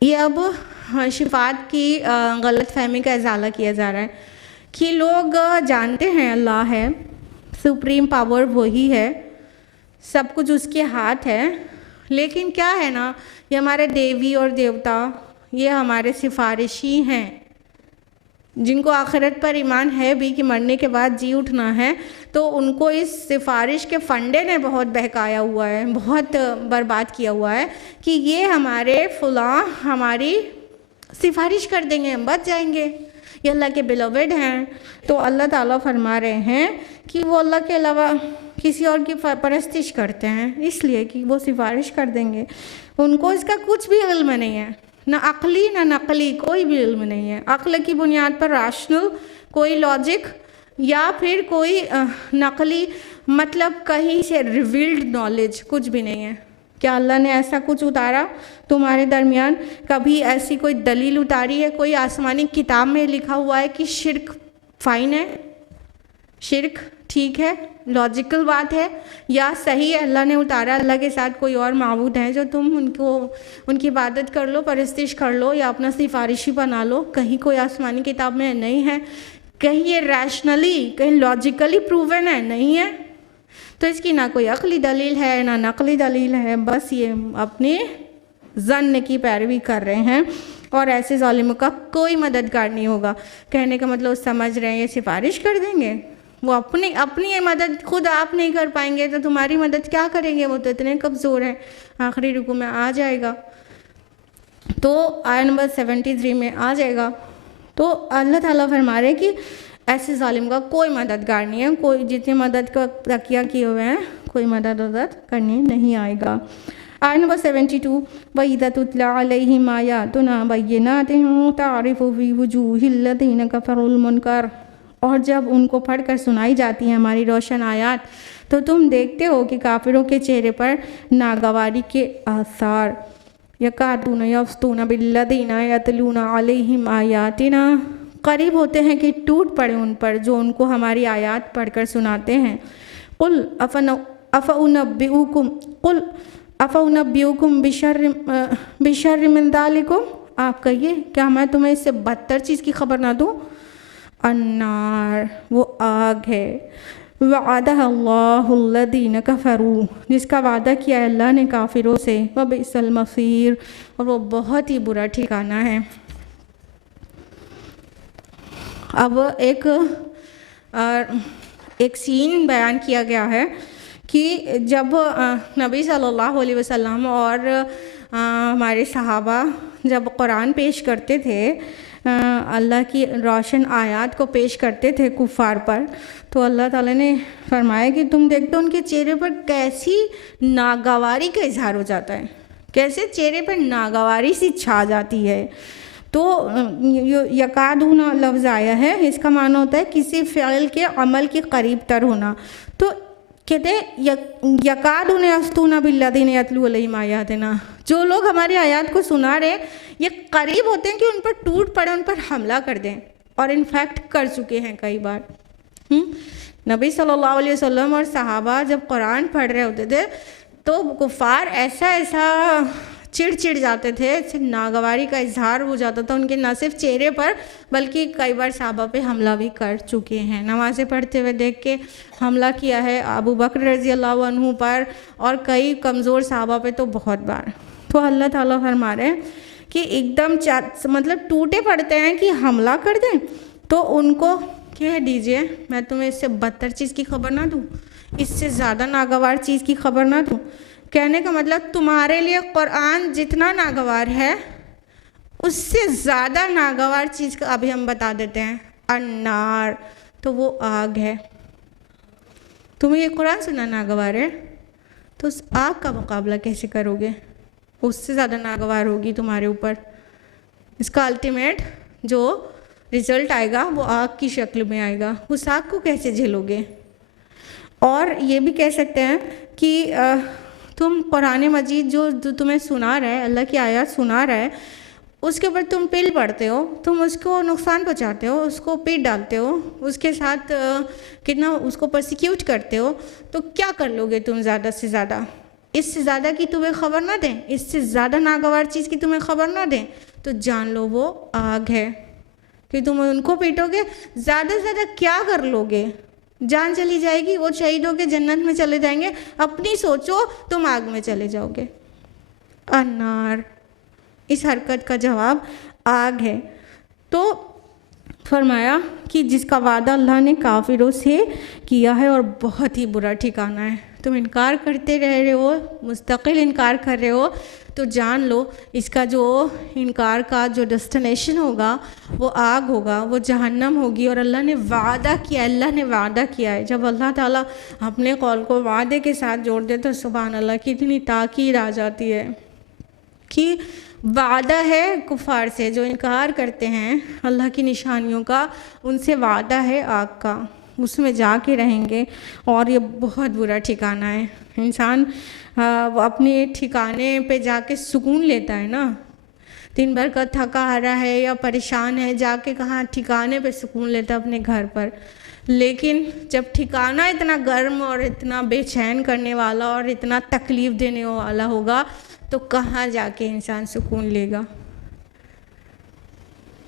یہ اب شفاعت کی غلط فہمی کا ازالہ کیا جا رہا ہے کہ لوگ جانتے ہیں اللہ ہے، سپریم پاور وہی ہے، سب کچھ اس کے ہاتھ ہے، لیکن کیا ہے نا، یہ ہمارے دیوی اور دیوتا یہ ہمارے سفارشی ہیں، جن کو آخرت پر ایمان ہے بھی کہ مرنے کے بعد جی اٹھنا ہے، تو ان کو اس سفارش کے فنڈے نے بہت بہکایا ہوا ہے، بہت برباد کیا ہوا ہے کہ یہ ہمارے فلاں ہماری سفارش کر دیں گے، ہم بچ جائیں گے، یہ اللہ کے بلوڈ ہیں۔ تو اللہ تعالیٰ فرما رہے ہیں کہ وہ اللہ کے علاوہ کسی اور کی پرستش کرتے ہیں، اس لیے کہ وہ سفارش کر دیں گے، ان کو اس کا کچھ بھی علم نہیں ہے، نہ عقلی نہ نقلی، کوئی بھی علم نہیں ہے۔ عقل کی بنیاد پر راشنل کوئی لاجک یا پھر کوئی نقلی مطلب کہیں سے ریویلڈ نالج کچھ بھی نہیں ہے۔ کیا اللہ نے ایسا کچھ اتارا تمہارے درمیان؟ کبھی ایسی کوئی دلیل اتاری ہے؟ کوئی آسمانی کتاب میں لکھا ہوا ہے کہ شرک فائن ہے، شرک ٹھیک ہے، لاجیکل بات ہے یا صحیح ہے، اللہ نے اتارا، اللہ کے ساتھ کوئی اور معبود ہیں جو تم ان کی عبادت کر لو، پرستش کر لو یا اپنا سفارشی بنا لو؟ کہیں کوئی آسمانی کتاب میں نہیں ہے، کہیں یہ ریشنلی کہیں لاجیکلی پروون ہے، نہیں ہے۔ تو اس کی نہ کوئی عقلی دلیل ہے نہ نقلی دلیل ہے، بس یہ اپنے ظن کی پیروی کر رہے ہیں، اور ایسے ظالموں کا کوئی مددگار نہیں ہوگا۔ کہنے کا مطلب سمجھ رہے ہیں یہ سفارش کر دیں گے، وہ اپنی مدد خود آپ نہیں کر پائیں گے تو تمہاری مدد کیا کریں گے، وہ تو اتنے کمزور ہیں۔ آخری رکوع میں آ جائے گا، تو آیت نمبر 73 میں آ جائے گا۔ تو اللہ تعالیٰ فرما رہے کہ ایسے ظالم کا کوئی مددگار نہیں ہے، کوئی جتنی مدد کا تقیہ کیے ہوئے ہیں کوئی مدد کرنے نہیں آئے گا۔ آیت نمبر 72 وَإِذَا تُتْلَىٰ عَلَيْهِمْ آيَاتُنَا بَيِّنَاتٍ تَعْرِفُ فِي وُجُوهِ الَّذِينَ كَفَرُوا الْمُنكَرَ، اور جب ان کو پڑھ کر سنائی جاتی ہیں ہماری روشن آیات تو تم دیکھتے ہو کہ کافروں کے چہرے پر ناگواری کے آثار۔ یکادون یفطون بالذین یتلون علیہم آیاتنا، قریب ہوتے ہیں کہ ٹوٹ پڑے ان پر جو ان کو ہماری آیات پڑھ کر سناتے ہیں۔ قل افانبئکم بشر من ذالکم، آپ کہیے کیا میں تمہیں اس سے بدتر چیز کی خبر نہ دوں؟ النار، وہ آگ ہے، وعدہ اللہ الذین کفروا، جس کا وعدہ کیا ہے اللہ نے کافروں سے، وبئس المصیر، اور وہ بہت ہی برا ٹھکانہ ہے۔ اب ایک سین بیان کیا گیا ہے کہ جب نبی صلی اللہ علیہ وسلم اور ہمارے صحابہ جب قرآن پیش کرتے تھے، اللہ کی روشن آیات کو پیش کرتے تھے کفار پر، تو اللہ تعالیٰ نے فرمایا کہ تم دیکھتے ان کے چہرے پر کیسی ناگواری کا اظہار ہو جاتا ہے، کیسے چہرے پر ناگواری سی چھا جاتی ہے۔ تو یکادون لفظ آیا ہے، اس کا معنی ہوتا ہے کسی فعل کے عمل کے قریب تر ہونا۔ تو کہتے ہیں یکادون یسطون بالذین یتلو علیہم آیاتنا، جو لوگ ہماری آیات کو سنا رہے یہ قریب ہوتے ہیں کہ ان پر ٹوٹ پڑے، ان پر حملہ کر دیں، اور انفیکٹ کر چکے ہیں کئی بار۔ نبی صلی اللہ علیہ وسلم اور صحابہ جب قرآن پڑھ رہے ہوتے تھے تو کفار ایسا چڑ جاتے تھے، ناگواری کا اظہار ہو جاتا تھا ان کے، نہ صرف چہرے پر بلکہ کئی بار صحابہ پہ حملہ بھی کر چکے ہیں۔ نمازیں پڑھتے ہوئے دیکھ کے حملہ کیا ہے ابو بکر رضی اللہ عنہ پر، اور کئی کمزور صحابہ پہ تو بہت بار۔ تو اللہ تعالیٰ فرما رہے ہیں کہ ایک دم مطلب ٹوٹے پڑتے ہیں کہ حملہ کر دیں، تو ان کو کہہ دیجئے میں تمہیں اس سے بدتر چیز کی خبر نہ دوں، اس سے زیادہ ناگوار چیز کی خبر نہ دوں۔ کہنے کا مطلب تمہارے لیے قرآن جتنا ناگوار ہے اس سے زیادہ ناگوار چیز کا ابھی ہم بتا دیتے ہیں، النار، تو وہ آگ ہے۔ تمہیں یہ قرآن سنا ناگوار ہے تو اس آگ کا مقابلہ کیسے کرو گے؟ اس سے زیادہ ناگوار ہوگی تمہارے اوپر۔ اس کا الٹیمیٹ جو رزلٹ آئے گا وہ آگ کی شکل میں آئے گا، اس آگ کو کیسے جھیلو گے؟ اور یہ بھی کہہ سکتے ہیں کہ تم قرآن مجید جو تمہیں سنا رہا ہے، اللہ کی آیات سنا رہا ہے، اس کے اوپر تم پل پڑھتے ہو، تم اس کو نقصان پہنچاتے ہو، اس کو پیٹ ڈالتے ہو، اس کے ساتھ کتنا اس کو پرسیکیوٹ کرتے ہو، تو کیا کر لو گے تم زیادہ سے زیادہ؟ اس سے زیادہ کی تمہیں خبر نہ دیں، اس سے زیادہ ناگوار چیز کی تمہیں خبر نہ دیں، تو جان لو وہ آگ ہے کہ تم ان کو پیٹو گے۔ زیادہ سے زیادہ کیا کر لو گے؟ جان چلی جائے گی، وہ شہید ہو کے جنت میں چلے جائیں گے، اپنی سوچو تم آگ میں چلے جاؤ گے۔ النار، اس حرکت کا جواب آگ ہے۔ تو فرمایا کہ جس کا وعدہ اللہ نے کافروں سے کیا ہے اور بہت ہی برا ٹھکانہ ہے، تم انکار کرتے رہ رہے ہو، مستقل انکار کر رہے ہو، تو جان لو اس کا جو انکار کا جو ڈیسٹینیشن ہوگا وہ آگ ہوگا، وہ جہنم ہوگی۔ اور اللہ نے وعدہ کیا، اللہ نے وعدہ کیا ہے۔ جب اللہ تعالیٰ اپنے قول کو وعدے کے ساتھ جوڑ دے تو سبحان اللہ کی اتنی تاکید آ جاتی ہے کہ وعدہ ہے کفار سے جو انکار کرتے ہیں اللہ کی نشانیوں کا، ان سے وعدہ ہے آگ کا، اس میں جا کے رہیں گے، اور یہ بہت برا ٹھکانہ ہے۔ انسان اپنے ٹھکانے پہ جا کے سکون لیتا ہے نا، دن بھر کا تھکا آ رہا ہے یا پریشان ہے، جا کے کہاں ٹھکانے پہ سکون لیتا ہے اپنے گھر پر، لیکن جب ٹھکانہ اتنا گرم اور اتنا بے چین کرنے والا اور اتنا تکلیف دینے والا ہوگا تو کہاں جا کے انسان سکون لے گا؟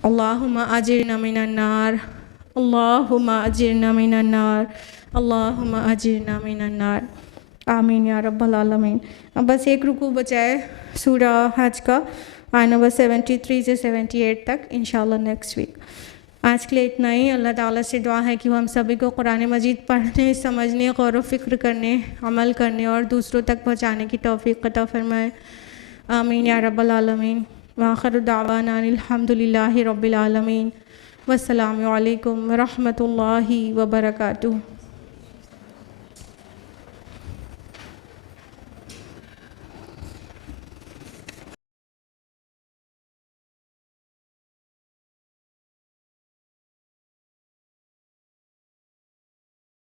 اللہم اجرنا من النار، اللہم اجرنا من النار، اللہم اجرنا من النار، آمین یا رب العالمین۔ اب بس ایک رکوع بچا ہے سورہ حج کا، آیت نمبر 73 سے 78 تک، انشاءاللہ نیکسٹ ویک۔ آج کے لیے اتنا ہی۔ اللہ تعالیٰ سے دعا ہے کہ وہ ہم سبھی کو قرآن مجید پڑھنے، سمجھنے، غور و فکر کرنے، عمل کرنے اور دوسروں تک پہنچانے کی توفیق عطا فرمائے، آمین یا رب العالمین۔ وآخر دعوانا الحمدللہ رب العالمین، والسلام علیکم ورحمۃ اللہ وبرکاتہ۔